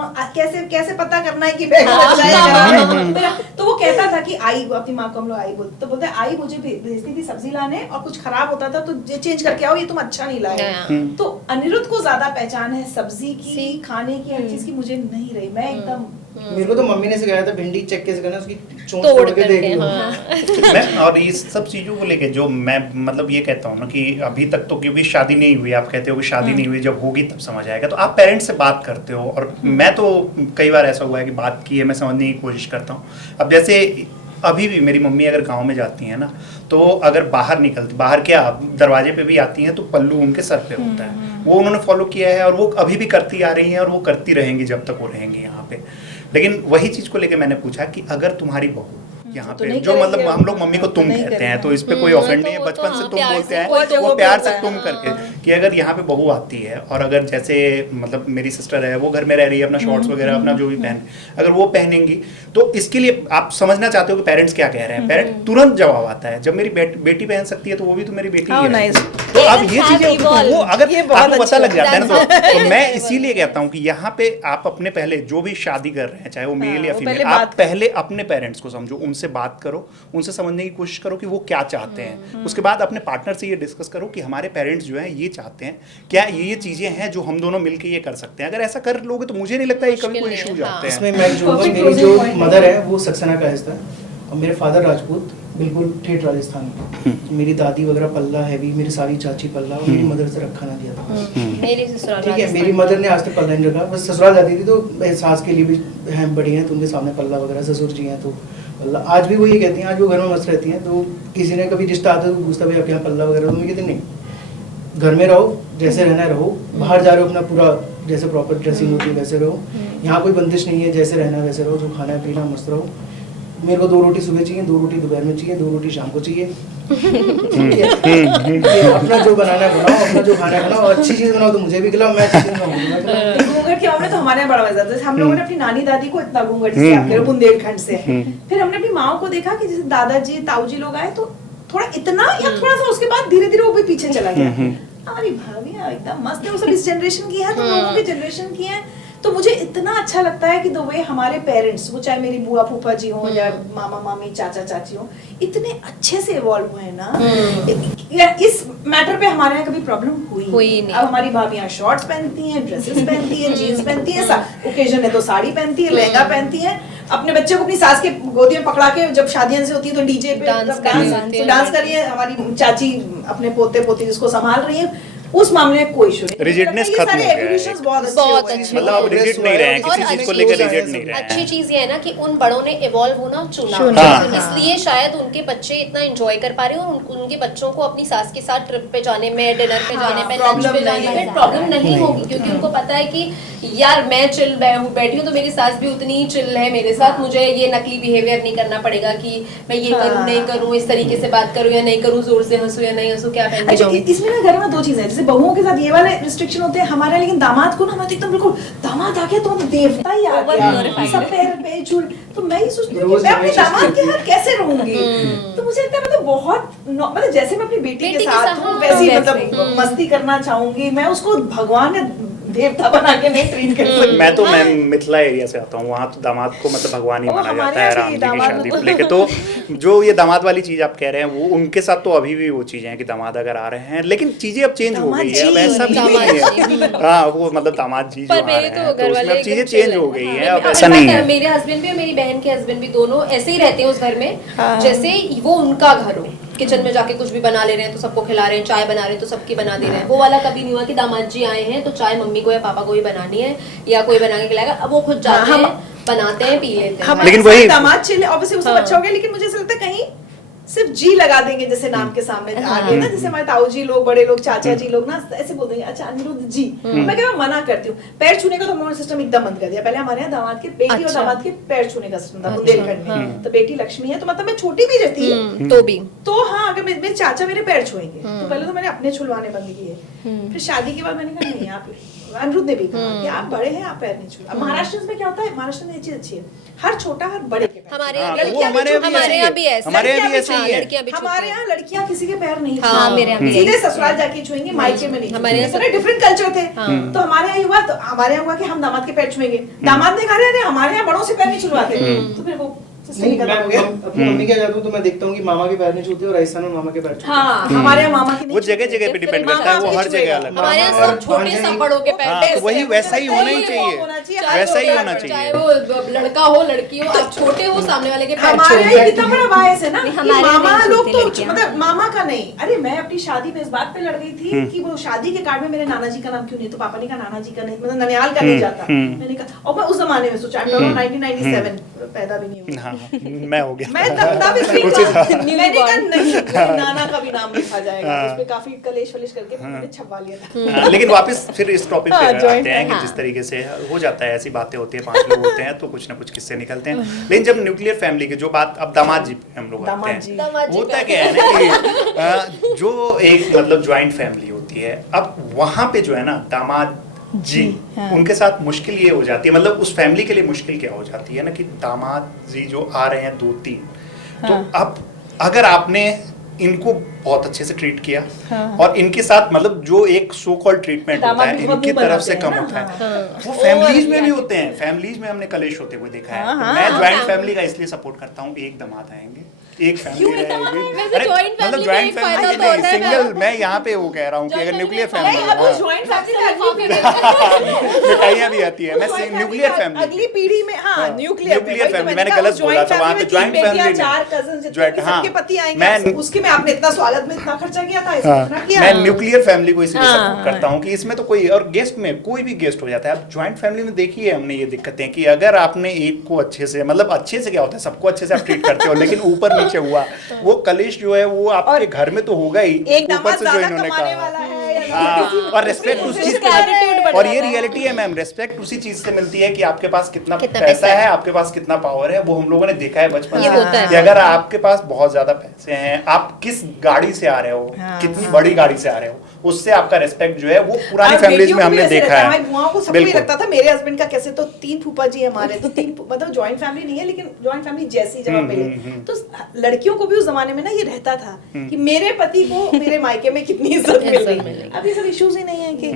कैसे पता करना है कि बैगन अच्छा है या नहीं? तो वो कहता था कि आई, अपनी माँ को हम लोग आई बोलते, तो बोलते आई मुझे भेजती थी सब्जी लाने, और कुछ खराब होता था तो चेंज करके आओ, ये तुम अच्छा नहीं लाए। तो अनिरुद्ध को ज्यादा पहचान है सब्जी की, खाने की, हर चीज की, मुझे नहीं रही। मैं एकदम, मेरे को तो मम्मी ने सिखाया था भिंडी चेक कैसे करना, उसकी चोंच तोड़ तोड़ के करके, देख लो। हाँ। मैं और इस सब चीज़ों को लेके जो मैं मतलब ये कहता हूँ ना कि अभी तक तो क्योंकि शादी नहीं हुई, आप कहते हो कि शादी नहीं हुई, जब होगी तब समझ आएगा, तो आप पेरेंट्स से बात करते हो। और मैं तो कई बार ऐसा हुआ है कि बात की है, मैं समझने की कोशिश करता हूँ। अब जैसे अभी भी मेरी मम्मी अगर गांव में जाती हैं ना, तो अगर बाहर क्या दरवाजे पे भी आती हैं तो पल्लू उनके सर पे होता है, वो उन्होंने फॉलो किया है और वो अभी भी करती आ रही हैं और वो करती रहेंगी जब तक वो रहेंगी यहाँ पे। लेकिन वही चीज़ को लेके मैंने पूछा कि अगर तुम्हारी बहू यहाँ तो पे नहीं जो मतलब करेंगे, हम लोग मम्मी को तुम नहीं कहते हैं, करेंगे। तो इस पे कोई ऑफेंड नहीं है, तो वो बचपन तो से हाँ, तुम प्यार बोलते से हैं बोलते वो हैं, प्यार बोलता से है। तुम करके, कि अगर यहाँ पे बहू आती है और अगर जैसे मतलब मेरी सिस्टर है वो घर में रह रही है, अपना शॉर्ट्स वगैरह अपना जो भी पहन, अगर वो पहनेंगी तो इसके लिए आप समझना चाहते हो कि पेरेंट्स क्या कह रहे हैं, पेरेंट तुरंत जवाब आता है जब मेरी बेटी पहन सकती है तो वो भी तो मेरी बेटी How ही है। nice. तो अब ये Parents चीजें have तो वो evolved. अगर ये बहुत आपको पता अच्छा लग जाता है ना, है। तो मैं इसीलिए कहता हूँ कि यहाँ पे आप अपने पहले जो भी शादी कर रहे हैं, चाहे वो मेल या वो फीमेल, पहले आप बात- पहले अपने पेरेंट्स को समझो, उनसे बात करो, उनसे समझने की कोशिश करो कि वो क्या चाहते हैं। उसके बाद अपने पार्टनर से ये डिस्कस करो कि हमारे पेरेंट्स जो हैं ये चाहते हैं, क्या ये चीजें हैं जो हम दोनों मिलकर ये कर सकते हैं। अगर ऐसा कर लोगे तो मुझे नहीं लगता ये कभी कोई मुश्किल इशू नहीं है, जाते हाँ। हैं। इसमें मैं जोड़ूंगा, Perfect मेरी closing जो point है। मदर है वो सक्सेना का हिस्सा है और मेरे फादर राजपूत, बिल्कुल ठेठ राजस्थान में। मेरी दादी वगैरह पल्ला हैवी, मेरी सारी चाची पल्ला, और मेरी मदर से रखा ना दिया था। मेरी ससुराल ठीक है, राजस्थान मेरी मदर ने आज तक पल्ला नहीं रखा, बस ससुराल जाती थी तो सास के लिए भी हैं, बड़ी हैं तो उनके सामने पल्ला वगैरह, ससुर जी हैं तो पल्ला। आज भी वो ये कहती हैं, आज वो घर में मस्त रहती हैं, तो किसी ने कभी रिश्ता आता है तो पूछता भाई आपके यहाँ पल्ला वगैरह, तो मैं कहती नहीं, घर में रहो, जैसे रहना है रहो, बाहर जा रहे हो अपना पूरा जैसे प्रॉपर ड्रेसिंग होती है वैसे रहो, यहाँ कोई बंदिश नहीं है, जैसे रहना है वैसे रहो, जो खाना है पीना मस्त रहो। मेरे को 2 रोटी सुबह चाहिए, 2 रोटी दोपहर में चाहिए, 2 रोटी शाम को चाहिए। ये अपना जो बनाना है बनाओ, अपना जो खाना है बनाओ, अच्छी चीज बनाओ तो मुझे भी खिलाओ, मैं अच्छी चीज बनाऊंगा। घूंघट के मामले तो हमारे यहाँ बड़ा मजा आता है। हम लोगों ने अपनी नानी दादी को इतना घूंघट से आप कह रहे हो, बुंदेलखंड से। फिर हमने अपनी माँ को देखा कि जैसे दादाजी ताऊजी लोग आए तो थोड़ा इतना या थोड़ा सा, उसके बाद धीरे धीरे वो भी पीछे चला गया। हमारी भाभियाँ एकदम मस्त है, वो सब इस जनरेशन की है, तो लोगों की जनरेशन की है। तो मुझे इतना अच्छा लगता है कि द वे हमारे पेरेंट्स, वो चाहे मेरी बुआ फूफा जी हो या मामा मामी चाचा चाची हो, इतने अच्छे से इवॉल्व हुए हैं ना। इस मैटर पे हमारे यहाँ कभी प्रॉब्लम हुई नहीं। अब हमारी भाभियाँ शॉर्ट्स पहनती हैं, ड्रेसेस पहनती हैं, जीन्स पहनती हैं, ओकेजन है तो साड़ी पहनती है, लहंगा पहनती हैं, अपने बच्चे को अपनी सास के गोदी में पकड़ा के जब शादियां से होती है तो डीजे पे डांस कर रही है। हमारी चाची अपने पोते पोती जिसको संभाल रही है, उस मामले में कोई इशू नहीं। Rigidness ये खत्म सारे हो गया है। evolutions बहुत बहुत अच्छे अच्छे। मतलब अब रिजिड नहीं रहे हैं, और किसी चीज को अच्छी लेकर चीज़ रिजिड है, नहीं रहे अच्छी हैं। चीज ये है ना कि उन बड़ों ने इवॉल्व होना चुना, हाँ। इसलिए शायद उनके बच्चे इतना एंजॉय कर पा रहे हो, और उनके बच्चों को अपनी सास के साथ ट्रिप पे जाने में, डिनर पे जाने में, लंच problem पे जाने नहीं में है। प्रॉब्लम नहीं होगी, क्योंकि उनको पता है कि यार मैं चिल बैठी हूँ तो मेरी सास भी उतनी ही चिल है मेरे साथ, मुझे ये नकली बिहेवियर नहीं करना पड़ेगा कि मैं ये करूँ नहीं करूँ, इस तरीके से बात करूँ या नहीं करूँ, जोर से हंसूँ या नहीं हंसूँ, क्या पहन के अच्छा, जाऊँगी। इसमें ना घर में 2 चीजें हैं, जैसे बहुओं के साथ ये वाले रिस्ट्रिक्शन होते हैं हमारे, लेकिन दामाद को ना मैं तो एकदम बिल्कुल, दामाद आ गया तो हम देवता ही आ Over गया, glorified. सब पैर पे झूल। तो मैं ये सोचती हूँ कि रोज मैं अपने नई दामाद चीज़ के साथ कैसे रहूंगी। तो मुझे लगता है मतलब बहुत मतलब जैसे मैं अपनी बेटी के साथ हूँ वैसे ही मतलब मस्ती करना चाहूंगी, मैं उसको भगवान या देवता बना के नहीं ट्रीट कर सकती। मैं मिथिला एरिया से आता हूँ, वहाँ तो दामाद को मतलब भगवान ही वो माना हमारे जाता है यहाँ राम भी जी की दामाद शादी को- को लेके। तो जो ये दामाद वाली चीज आप कह रहे हैं वो उनके साथ तो अभी भी वो चीजें हैं कि दामाद अगर आ रहे हैं, लेकिन चीजें अब चेंज हो गई है, अब ऐसा भी नहीं है। हाँ, वो मतलब दामाद जी जो पर आ मेरे रहे तो हैं घर तो उसमें वाले अब चीजें एकदम चेंज chill हो हैं। गई हाँ, है, अब मेरे- ऐसा नहीं है। मेरे हस्बैंड भी और मेरी बहन के हस्बैंड भी दोनों ऐसे ही रहते हैं उस घर में, जैसे वो उनका घर हो। किचन में जाके कुछ भी बना ले रहे हैं तो सबको खिला रहे हैं, चाय बना रहे हैं तो सबकी बना दे रहे हैं। वो वाला कभी नहीं हुआ कि दामाद जी आए हैं तो चाय मम्मी को या पापा को ही बनानी है या कोई बना के खिलाएगा। अब वो खुद जाते हैं, बनाते हैं, पी लेते हैं। हमारे लेकिन साथ वही- दामाद चिल ऑब्वियसली वो सब हाँ। अच्छा हो गया, लेकिन मुझे ऐसा लगता है कहीं सिर्फ जी लगा देंगे जैसे नाम के सामने आगे ना, जैसे हमारे ताऊ जी लोग, बड़े लोग, चाचा जी लोग ना ऐसे बोल देंगे अच्छा अनिरुद्ध जी। मैं क्या मना करती हूँ, पैर छूने का तो उन्होंने सिस्टम एकदम बंद कर दिया। पहले हमारे यहाँ दामाद के बेटी और अच्छा। दामाद के पैर छूने का सिस्टम था बुंदेलखंड में। तो बेटी लक्ष्मी है तो मतलब मैं छोटी भी रहती तो भी तो हाँ, अगर मेरे चाचा मेरे पैर छुएंगे तो पहले तो मैंने अपने छुलवाने बंद किए। फिर शादी के बाद मैंने कहा नहीं, आप अनिरुद्ध ने भी कहा कि आप बड़े हैं, आप पैर नहीं छुए। अब महाराष्ट्र में क्या होता है, महाराष्ट्र में ये चीज अच्छी है, हर छोटा हर बड़े के पैर। हमारे हाँ, यहाँ तो वो हमारे यहाँ भी ऐसे हमारे यहाँ भी है। ऐसे हमारे यहाँ भी ऐसे ही है। लड़कियां भी हमारे यहाँ लड़कियां किसी के पैर नहीं हाँ, छूएंगी। मेरे यहाँ भी सीधे ससुराल जाके छुएंगे, मायके में नहीं हमारे यहाँ छुएंगे। डिफरेंट कल्चर थे। तो हमारे यहाँ हुआ, तो हमारे यहाँ हुआ कि हम दामाद के पैर छुएंगे, दामाद ने कहा अरे हमारे यहाँ बड़ों से पैर नहीं छुलवाते। तो फिर वो सिस्टम नहीं, ही खत्म हो गया। मैं अपनी मम्मी के जाता हूँ तो मैं देखता हूँ कि मामा के पैर नहीं छूते और राजस्थान में मामा के पैर छूते हैं। हाँ, हमारे यहाँ मामा की नहीं वो जगह छूते। जगह पे डिपेंड मामा करता है, वो आपके हर जगह छुएगा। अलग हमारे यहाँ है। सब छोटे सब बड़ों के पैर हाँ, बेस्ट तो वही है। वैसा ही होना ही वही चाहिए, होना चाहिए, वैसा ही हर होना जगह चाहे चाहिए। वो लड़का हो लड़की हो, आप छोटे हो, सामने वाले के पैर हमारे छूओ। यहाँ कितना बड़ा बायस है ना नहीं, कि हमारे यहाँ मामा नहीं लोग छूती तो लड़कियाँ। मतलब मामा का नहीं। अरे मैं अपनी शादी में इस बात पे लड़ गई थी कि वो शादी के कार्ड में मेरे नाना जी का नाम क्यों नहीं, तो पापा ने कहा नाना जी का नहीं, मतलब ननियाल का नहीं जाता। मैंने कहा, और मैं उस जमाने में सोचा 1997 पैदा भी नहीं हुई। मैं हो गया मैं तब इसलिए उसी कहा- साल। मैंने कहा नहीं मेरे नाना का भी नाम लिखा जाएगा उस पे काफी कलेश वलेश करके मैंने छपवा लिया था। हाँ, लेकिन वापस फिर इस टॉपिक पे हाँ, joint आते हैं कि हाँ। जिस तरीके से हो जाता है, ऐसी बातें होती है, 5 लोग होते हैं तो कुछ ना कुछ किस्से निकलते हैं। लेकिन जब न्यूक्लियर फैमिली की जो बात, अब दामाद जी पे हम लोग आते दामाद जी। हैं, होता क्या है ना कि जो एक मतलब ज्वाइंट फैमिली होती है, अब वहाँ पे जो है ना दामाद जी हाँ। उनके साथ मुश्किल ये हो जाती है, मतलब उस फैमिली के लिए मुश्किल क्या हो जाती है ना कि दामाद जी जो आ रहे हैं 2-3, तो अब अगर आपने इनको बहुत अच्छे से ट्रीट किया और इनके साथ मतलब जो एक सो कॉल्ड ट्रीटमेंट होता दामाद है भी बहुत इनकी मुंह तरफ से बनाते कम हैं होता ना, है, वो फैमिलीज में भी होते हैं। फैमिलीज में हमने कलेश होते हुए देखा है। तो मैं ज्वाइंट फैमिली का इसलिए सपोर्ट करता हूँ, एक दामाद आएंगे, एक फैमिली रहेगी। वैसे अरे, joint family मतलब में ज्वाइंट एक फायदा फैमिली तो होता है सिंगल, मैं यहाँ पे वो कह रहा हूँ कि अगर न्यूक्लियर फैमिली नहीं, अब वो ज्वाइंट फैमिली में मिठाइयाँ भी आती है, मैं न्यूक्लियर अगली फैमिली पीढ़ी में हाँ न्यूक्लियर न्यूक्लियर फैमिली, मैंने गलत बोला था, वहाँ पे ज्वाइंट फैमिली 4 कजिन्स जितने Joint, भी हाँ। सबके पति आएंगे मैं- उसके में आपने इतना स्वागत में इतना खर्चा किया था हाँ, इतना किया मैं न्यूक्लियर फैमिली को इसलिए हाँ, सपोर्ट करता हूँ कि इसमें तो कोई, और गेस्ट में कोई भी गेस्ट हो जाता है। अब ज्वाइंट फैमिली में देखिए हमने ये दिक्कतें कि अगर आपने एक को अच्छे से, मतलब अच्छे से क्या होता है, सबको अच्छे से आप ट्रीट करते हो, लेकिन ऊपर नीचे हुआ वो कलेश जो है वो आपके घर में तो होगा ही, एक ऊपर दामाद से जो ज्यादा इन्होंने कमाने कहा। वाला है या हाँ, किसी- और रिस्पेक्ट उस चीज उसका attitude पे, बढ़ और ये जाता है। रियलिटी है मैम, रिस्पेक्ट उसी चीज से मिलती है कि आपके पास कितना कितना पैसा पैसा है, है। आपके पास कितना पावर है। वो हम लोगों ने देखा है बचपन ये होता से है। कि अगर आपके पास बहुत ज्यादा पैसे हैं, आप किस गाड़ी से आ रहे हो, हाँ, कितनी हाँ। बड़ी गाड़ी से आ रहे हो, उससे आपका रिस्पेक्ट जो है वो पुरानी और फैमिलीज बेटियों में को भी हमने ऐसे देखा रहता है। हमारी बुआओं को सबको ही बिल्कुल। लगता था। मेरे हस्बैंड का कैसे तो 3 फूफा जी है हमारे, तो 3 मतलब जॉइंट फैमिली नहीं है लेकिन जॉइंट फैमिली जैसी जब मिले, तो लड़कियों को भी उस जमाने में ना ये रहता था कि मेरे पति को मेरे मायके में कितनी इज्जत मिल रही है। अब ये सब इश्यूज ही नहीं है कि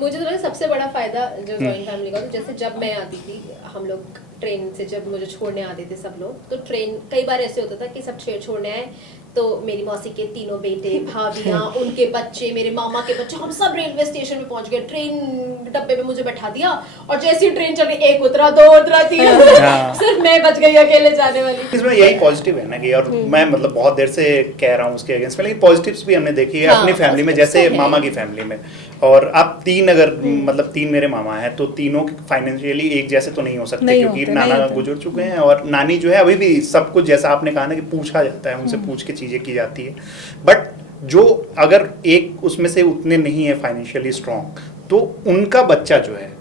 मुझे तो लगा सबसे बड़ा फायदा जो जॉइंट फैमिली का, तो जैसे जब मैं आती थी, हम लोग ट्रेन से जब मुझे छोड़ने आते थे सब लोग, तो ट्रेन कई बार ऐसे होता था कि सब छोड़ने आए तो मेरी मौसी के 3 बेटे, भाभियाँ, उनके बच्चे, मेरे मामा के बच्चे, हम सब रेलवे स्टेशन में पहुंच गए। ट्रेन डब्बे में मुझे बैठा दिया और जैसे ही ट्रेन चली, 1 उतरा, 2 उतरा, 3 हाँ। सिर्फ मैं बच गई अकेले जाने वाली। इसमें यही पॉजिटिव है ना कि, और मैं मतलब बहुत देर से कह रहा हूँ उसके अगेंस्ट में, लेकिन पॉजिटिव्स भी हमने देखी है हाँ, अपनी फैमिली में, positives जैसे तो है। मामा की फैमिली में। और आप 3 अगर मतलब 3 मेरे मामा हैं तो तीनों फाइनेंशियली एक जैसे तो नहीं हो सकते, नहीं क्योंकि होते, नहीं नाना होते। गुजर चुके हैं और नानी जो है अभी भी सब कुछ, जैसा आपने कहा ना कि पूछा जाता है, उनसे पूछ के चीजें की जाती है। बट जो अगर एक उसमें से उतने नहीं है फाइनेंशियली स्ट्रांग, तो उनका बच्चा जो है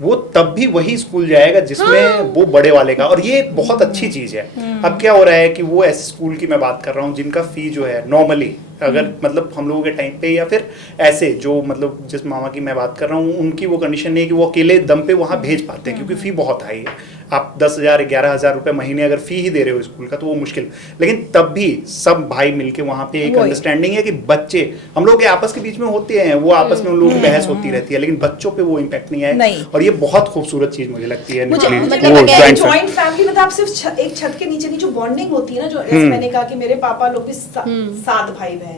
वो तब भी वही स्कूल जाएगा जिसमें वो बड़े वाले का, और ये बहुत अच्छी चीज है। अब क्या हो रहा है कि वो ऐसे स्कूल की मैं बात कर रहा हूँ जिनका फी जो है नॉर्मली, अगर मतलब हम लोगों के टाइम पे, या फिर ऐसे जो मतलब जिस मामा की मैं बात कर रहा हूँ, उनकी वो कंडीशन नहीं है कि वो अकेले दम पे वहाँ भेज पाते हैं, क्योंकि फी बहुत हाई है। आप 10,000 11,000 रुपए महीने अगर फी ही दे रहे हो स्कूल का तो वो मुश्किल, लेकिन तब भी सब भाई मिलके वहाँ पे एक वही। अंडरस्टैंडिंग है कि बच्चे हम लोग के आपस के बीच में होते हैं, वो आपस में उन लोगों की बहस होती रहती है, लेकिन बच्चों पे वो इम्पैक्ट नहीं नहीं। है। और ये बहुत खूबसूरत चीज मुझे लगती है मुझे nuclear- मतलब वो अगर joint family। जॉइंट फैमिली में तो आप सिर्फ एक छत के नीचे जो बॉन्डिंग होती है ना, जो जैसे मैंने कहा कि मेरे पापा लोग भी 7 भाई बहन।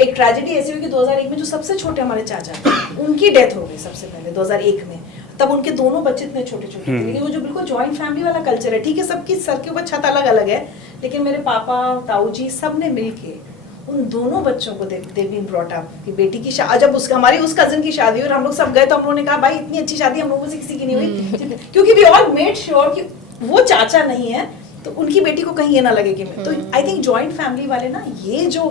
एक ट्रेजेडी ऐसी हुई कि 2001 में जो सबसे छोटे हमारे चाचा थे, उनकी डेथ हो गई सबसे पहले 2001 में। तब उनके दोनों बच्चे इतने छोटे छोटे थे, लेकिन वो जो बिल्कुल जॉइंट फैमिली वाला कल्चर है, ठीक है सबकी सर के ऊपर छत अलग अलग है, लेकिन मेरे पापा, ताऊ जी सब ने मिलके उन दोनों बच्चों को दे बीन ब्रॉट अप कि बेटी की जब उसका हमारी उस कजिन की शादी हुई और हम लोग सब गए, तो हम लोगों ने कहा भाई इतनी अच्छी शादी हम लोगों से किसी की नहीं हुई, क्योंकि वी ऑल मेड श्योर कि वो चाचा नहीं है तो उनकी बेटी को कहीं ये ना लगे कि मैं, तो आई थिंक जॉइंट फैमिली वाले ना ये जो,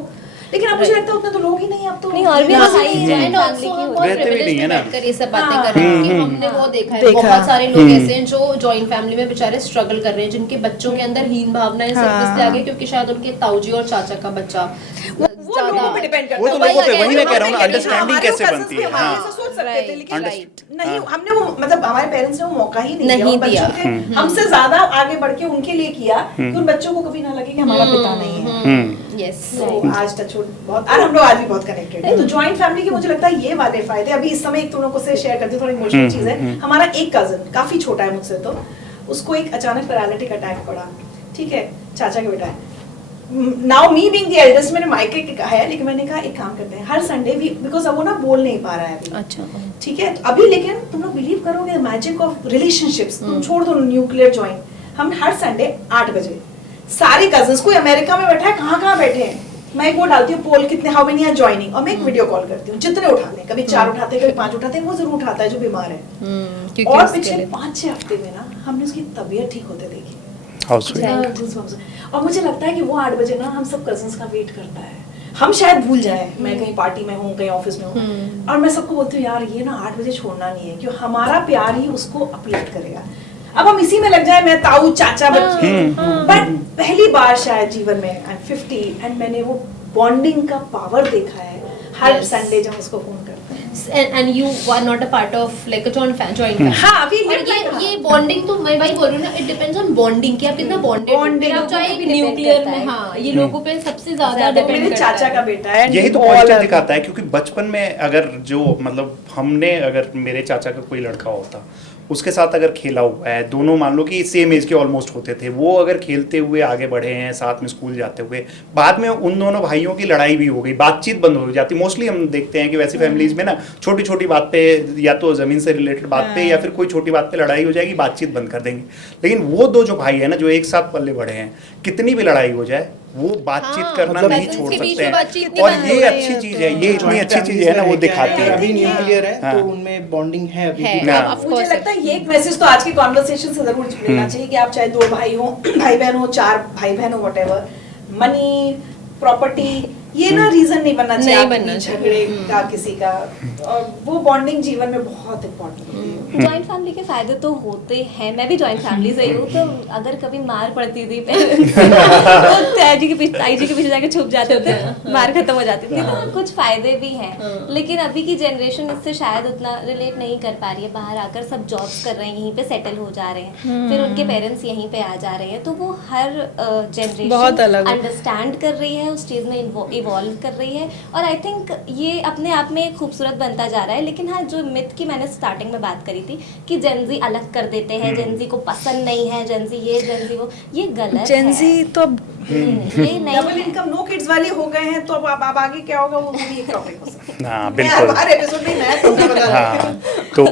लेकिन अब मुझे लगता है उतने तो लोग ही नहीं अब तो नहीं, और भी हाँ, भाई and also फैमिली की हम होती बहुत रहते भी privileged नहीं है ना। बैठकर ये सब बातें हाँ। कर रहे हैं कि हमने वो देखा है, देखा। बहुत सारे लोग ऐसे हैं जो जॉइंट फैमिली में बेचारे स्ट्रगल कर रहे हैं, जिनके बच्चों के अंदर हीन भावनाएं सिर्फ इसलिए आ गई क्योंकि शायद उनके ताऊजी और चाचा का बच्चा वो लोगों पे डिपेंड करता वो है। तो लोगों पे, वही मैं कह रहा हूँ ना, हमारे अंडरस्टैंडिंग हमारे कैसे cousins बनती भी है। हमारे हाँ, ऐसा सोच सकते थे, लेकिन Understand- नहीं हाँ। हमने वो मतलब हमारे पेरेंट्स ने वो मौका ही नहीं दिया नहीं उन बच्चों दिया। के, हमसे ज्यादा आगे बढ़ के उनके लिए किया कि उन बच्चों को कभी ना लगे कि हमारा पिता नहीं है। यस तो आज टचवुड बहुत, और हम लोग आज भी बहुत कनेक्टेड हैं। तो जॉइंट फैमिली के मुझे लगता है ये वाले फायदे, अभी इस समय एक तुम लोगों से शेयर करती हूँ, थोड़ी इमोशनल चीज है। हमारा एक कजन काफी छोटा है मुझसे, तो उसको एक अचानक पैरालिटिक अटैक पड़ा, ठीक है, चाचा के बेटा है। Now me being the eldest, मैंने माइके का है, लेकिन मैंने कहा एक काम करते हैं हर संडे भी, बिकॉज अब वो ना बोल नहीं पा रहा है अभी, अच्छा ठीक है, तो अभी लेकिन तुम लोग बिलीव करोगे मैजिक ऑफ रिलेशनशिप्स, तुम छोड़ दो न्यूक्लियर जॉइंट, हम हर संडे 8 बजे सारे कजिन्स, कोई अमेरिका में बैठा है, कहाँ बैठे हैं, मैं एक वो डालती हूँ पोल कितने हाउ मेनी आर जॉइनिंग, और मैं एक वीडियो कॉल करती हूँ, जितने उठाते हैं, कभी 4 उठाते हैं, कभी 5 उठाते हैं, वो जरूर उठाता है जो बीमार है। और पिछले 5-6 हफ्ते में ना हमने उसकी तबीयत ठीक होते देखी, हाउसवाइफ। और मुझे लगता है कि वो 8 बजे ना हम सब कजन्स का वेट करता है। हम शायद भूल जाए, मैं कहीं पार्टी में हूँ, कहीं ऑफिस में हूँ, और मैं सबको बोलती हूँ यार ये ना 8 बजे छोड़ना नहीं है, क्योंकि हमारा प्यार ही उसको अपलिफ्ट करेगा। अब हम इसी में लग जाए, मैं ताऊ चाचा बच्चे, बट पहली बार शायद जीवन में आई एम 50 एंड मैंने वो बॉन्डिंग का पावर देखा है। हर संडे जब उसको फोन करते हैं and you are not a part of like a joint family. हाँ अभी और ये बॉन्डिंग तो मैं भाई बोल रही हूँ ना, इट डिपेंड्स ऑन बॉन्डिंग कि आप कितना बॉन्डेड हो, चाहे न्यूक्लियर में, हाँ ये लोगों पे सबसे ज्यादा डिपेंड मेरे करता चाचा है। का बेटा है, यही तो पॉजिटिव दिखाता है, क्योंकि बचपन में अगर जो मतलब हमने अगर मेरे चाचा का कोई लड़का होता उसके साथ अगर खेला हुआ है, दोनों मान लो कि सेम एज के ऑलमोस्ट होते थे, वो अगर खेलते हुए आगे बढ़े हैं, साथ में स्कूल जाते हुए, बाद में उन दोनों भाइयों की लड़ाई भी हो गई, बातचीत बंद हो जाती। मोस्टली हम देखते हैं कि वैसी फैमिलीज में ना छोटी छोटी बात पे, या तो ज़मीन से रिलेटेड बात पे या फिर कोई छोटी बात पे लड़ाई हो जाएगी, बातचीत बंद कर देंगे। लेकिन वो दो जो भाई है ना, जो एक साथ पले बढ़े हैं, कितनी भी लड़ाई हो जाए वो बातचीत करना नहीं cousins छोड़ के बीच सकते में हैं। बातचीत नहीं और बंद ये हो रही अच्छी है चीज़ है, ये इतनी अच्छी चीज़ है ना, वो दिखाती है। अभी न्यूक्लियर है हाँ। तो उनमें बॉन्डिंग है अभी है, भी। हाँ। of मुझे course लगता है ये एक मैसेज तो आज की कॉन्वर्सेशन से जरूर मिलना चाहिए कि आप चाहे 2 भाई हो, भाई बहन हो, 4 भाई बहन हो, व्हाटएवर, मनी प्रॉपर्टी ये ना रीजन नहीं बनना चाहिए नहीं आपके बनना बीच चाहिए। झगड़े का किसी का, और वो बॉन्डिंग जीवन में बहुत इम्पोर्टेंट होती है। जॉइंट फैमिली के फायदे तो होते हैं, मैं भी जॉइंट फैमिली से ही हूँ, तो अगर कभी मार पड़ती थी तो ताई जी के पीछे जाके छुप जाते थे, मार खत्म हो जाती थी, तो कुछ फायदे भी हैं। लेकिन अभी की जनरेशन इससे शायद उतना रिलेट नहीं कर पा रही है। बाहर आकर सब जॉब्स कर रहे हैं, यहीं पे सेटल हो जा रहे हैं, फिर उनके पेरेंट्स यहीं पे आ जा रहे हैं, तो वो हर बहुत जनरेशन अलग है। अंडरस्टैंड कर रही है, उस चीज़ में इवॉल्व कर रही है, और आई थिंक ये अपने आप में खूबसूरत बनता जा रहा है। लेकिन हाँ, जो मिथ की मैंने स्टार्टिंग में बात करी थी कि जेंजी अलग कर देते हैं, जेंजी को पसंद नहीं है, जेंजी ये जेंजी वो, ये गलत जेंजी है। तो अब ये नहीं डबल है। इनकम नो किड्स वाले हो गए हैं, तो अब आगे क्या होगा वो भी एक टॉपिक हो सकता है। हाँ मैं बिल्कुल। हर एपिसोड में मैं तुमने बता रहा हाँ, तो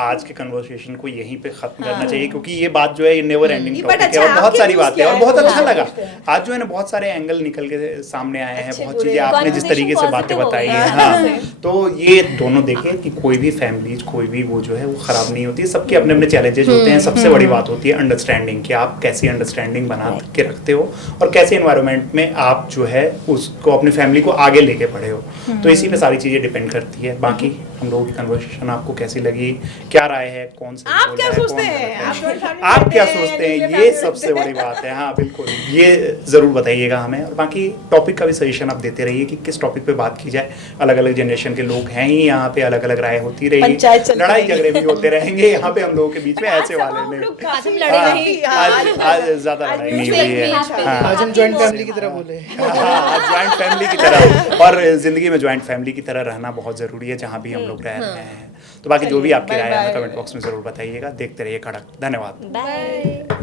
आज के कन्वर्सेशन को यहीं पे खत्म करना चाहिए, क्योंकि ये बात जो है ये नेवर एंडिंग ये टॉपिक but है अच्छा, और बहुत आपके सारी views बातें क्या और है? बहुत वो अच्छा हाँ, लगा। पूछते हैं। आज जो है ना बहुत सारे एंगल निकल के सामने आए हैं, अच्छे बहुत बुरे। चीजें आपने जिस तरीके से बातें Conversation बताई हैं। positive हो हाँ, तो ये दोनों देखें कि कोई भी फैमिलीज, कोई भी वो जो है वो खराब नहीं होती है, सबके अपने अपने चैलेंजेस होते हैं। सबसे बड़ी बात होती है अंडरस्टैंडिंग, कि आप कैसी अंडरस्टैंडिंग बना के रखते हो और कैसे इन्वायरमेंट में आप जो है उसको अपनी फैमिली को आगे लेके बढ़े हो। तो इसी पे सारी चीजें डिपेंड करती है। बाकी हम लोगों की कन्वर्सेशन आपको कैसी लगी, क्या राय है, कौन सा आप क्या सोचते हैं? आप joint family में आप क्या रहते हैं, सोचते हैं, nuclear ये family सबसे में बड़ी बात है। हाँ बिल्कुल, ये जरूर बताइएगा हमें। और बाकी टॉपिक का भी सजेशन आप देते रहिए कि किस टॉपिक पे बात की जाए। अलग अलग जनरेशन के लोग हैं ही यहाँ पे, अलग अलग राय होती रहेगी, पंचायत चलती लड़ाई रहेगी। झगड़े भी होते रहेंगे यहाँ पे हम लोगों के बीच में, ऐसे वाले हम नहीं। लोग आज हम काफी लड़े हाँ, नहीं। आज ज्यादा आज लड़ाई नहीं music हुई है। में हाँ, आज हम जॉइंट फैमिली की तरह बोले। हाँ, ज्वाइंट फैमिली की तरह, और जिंदगी में ज्वाइंट फैमिली की तरह रहना बहुत जरूरी है जहाँ भी हम लोग रह रहे हैं। तो बाकी जो भी आपकी राय है बाय-बाय। कमेंट बॉक्स में जरूर बताइएगा। देखते रहिए खड़क। धन्यवाद। बाय।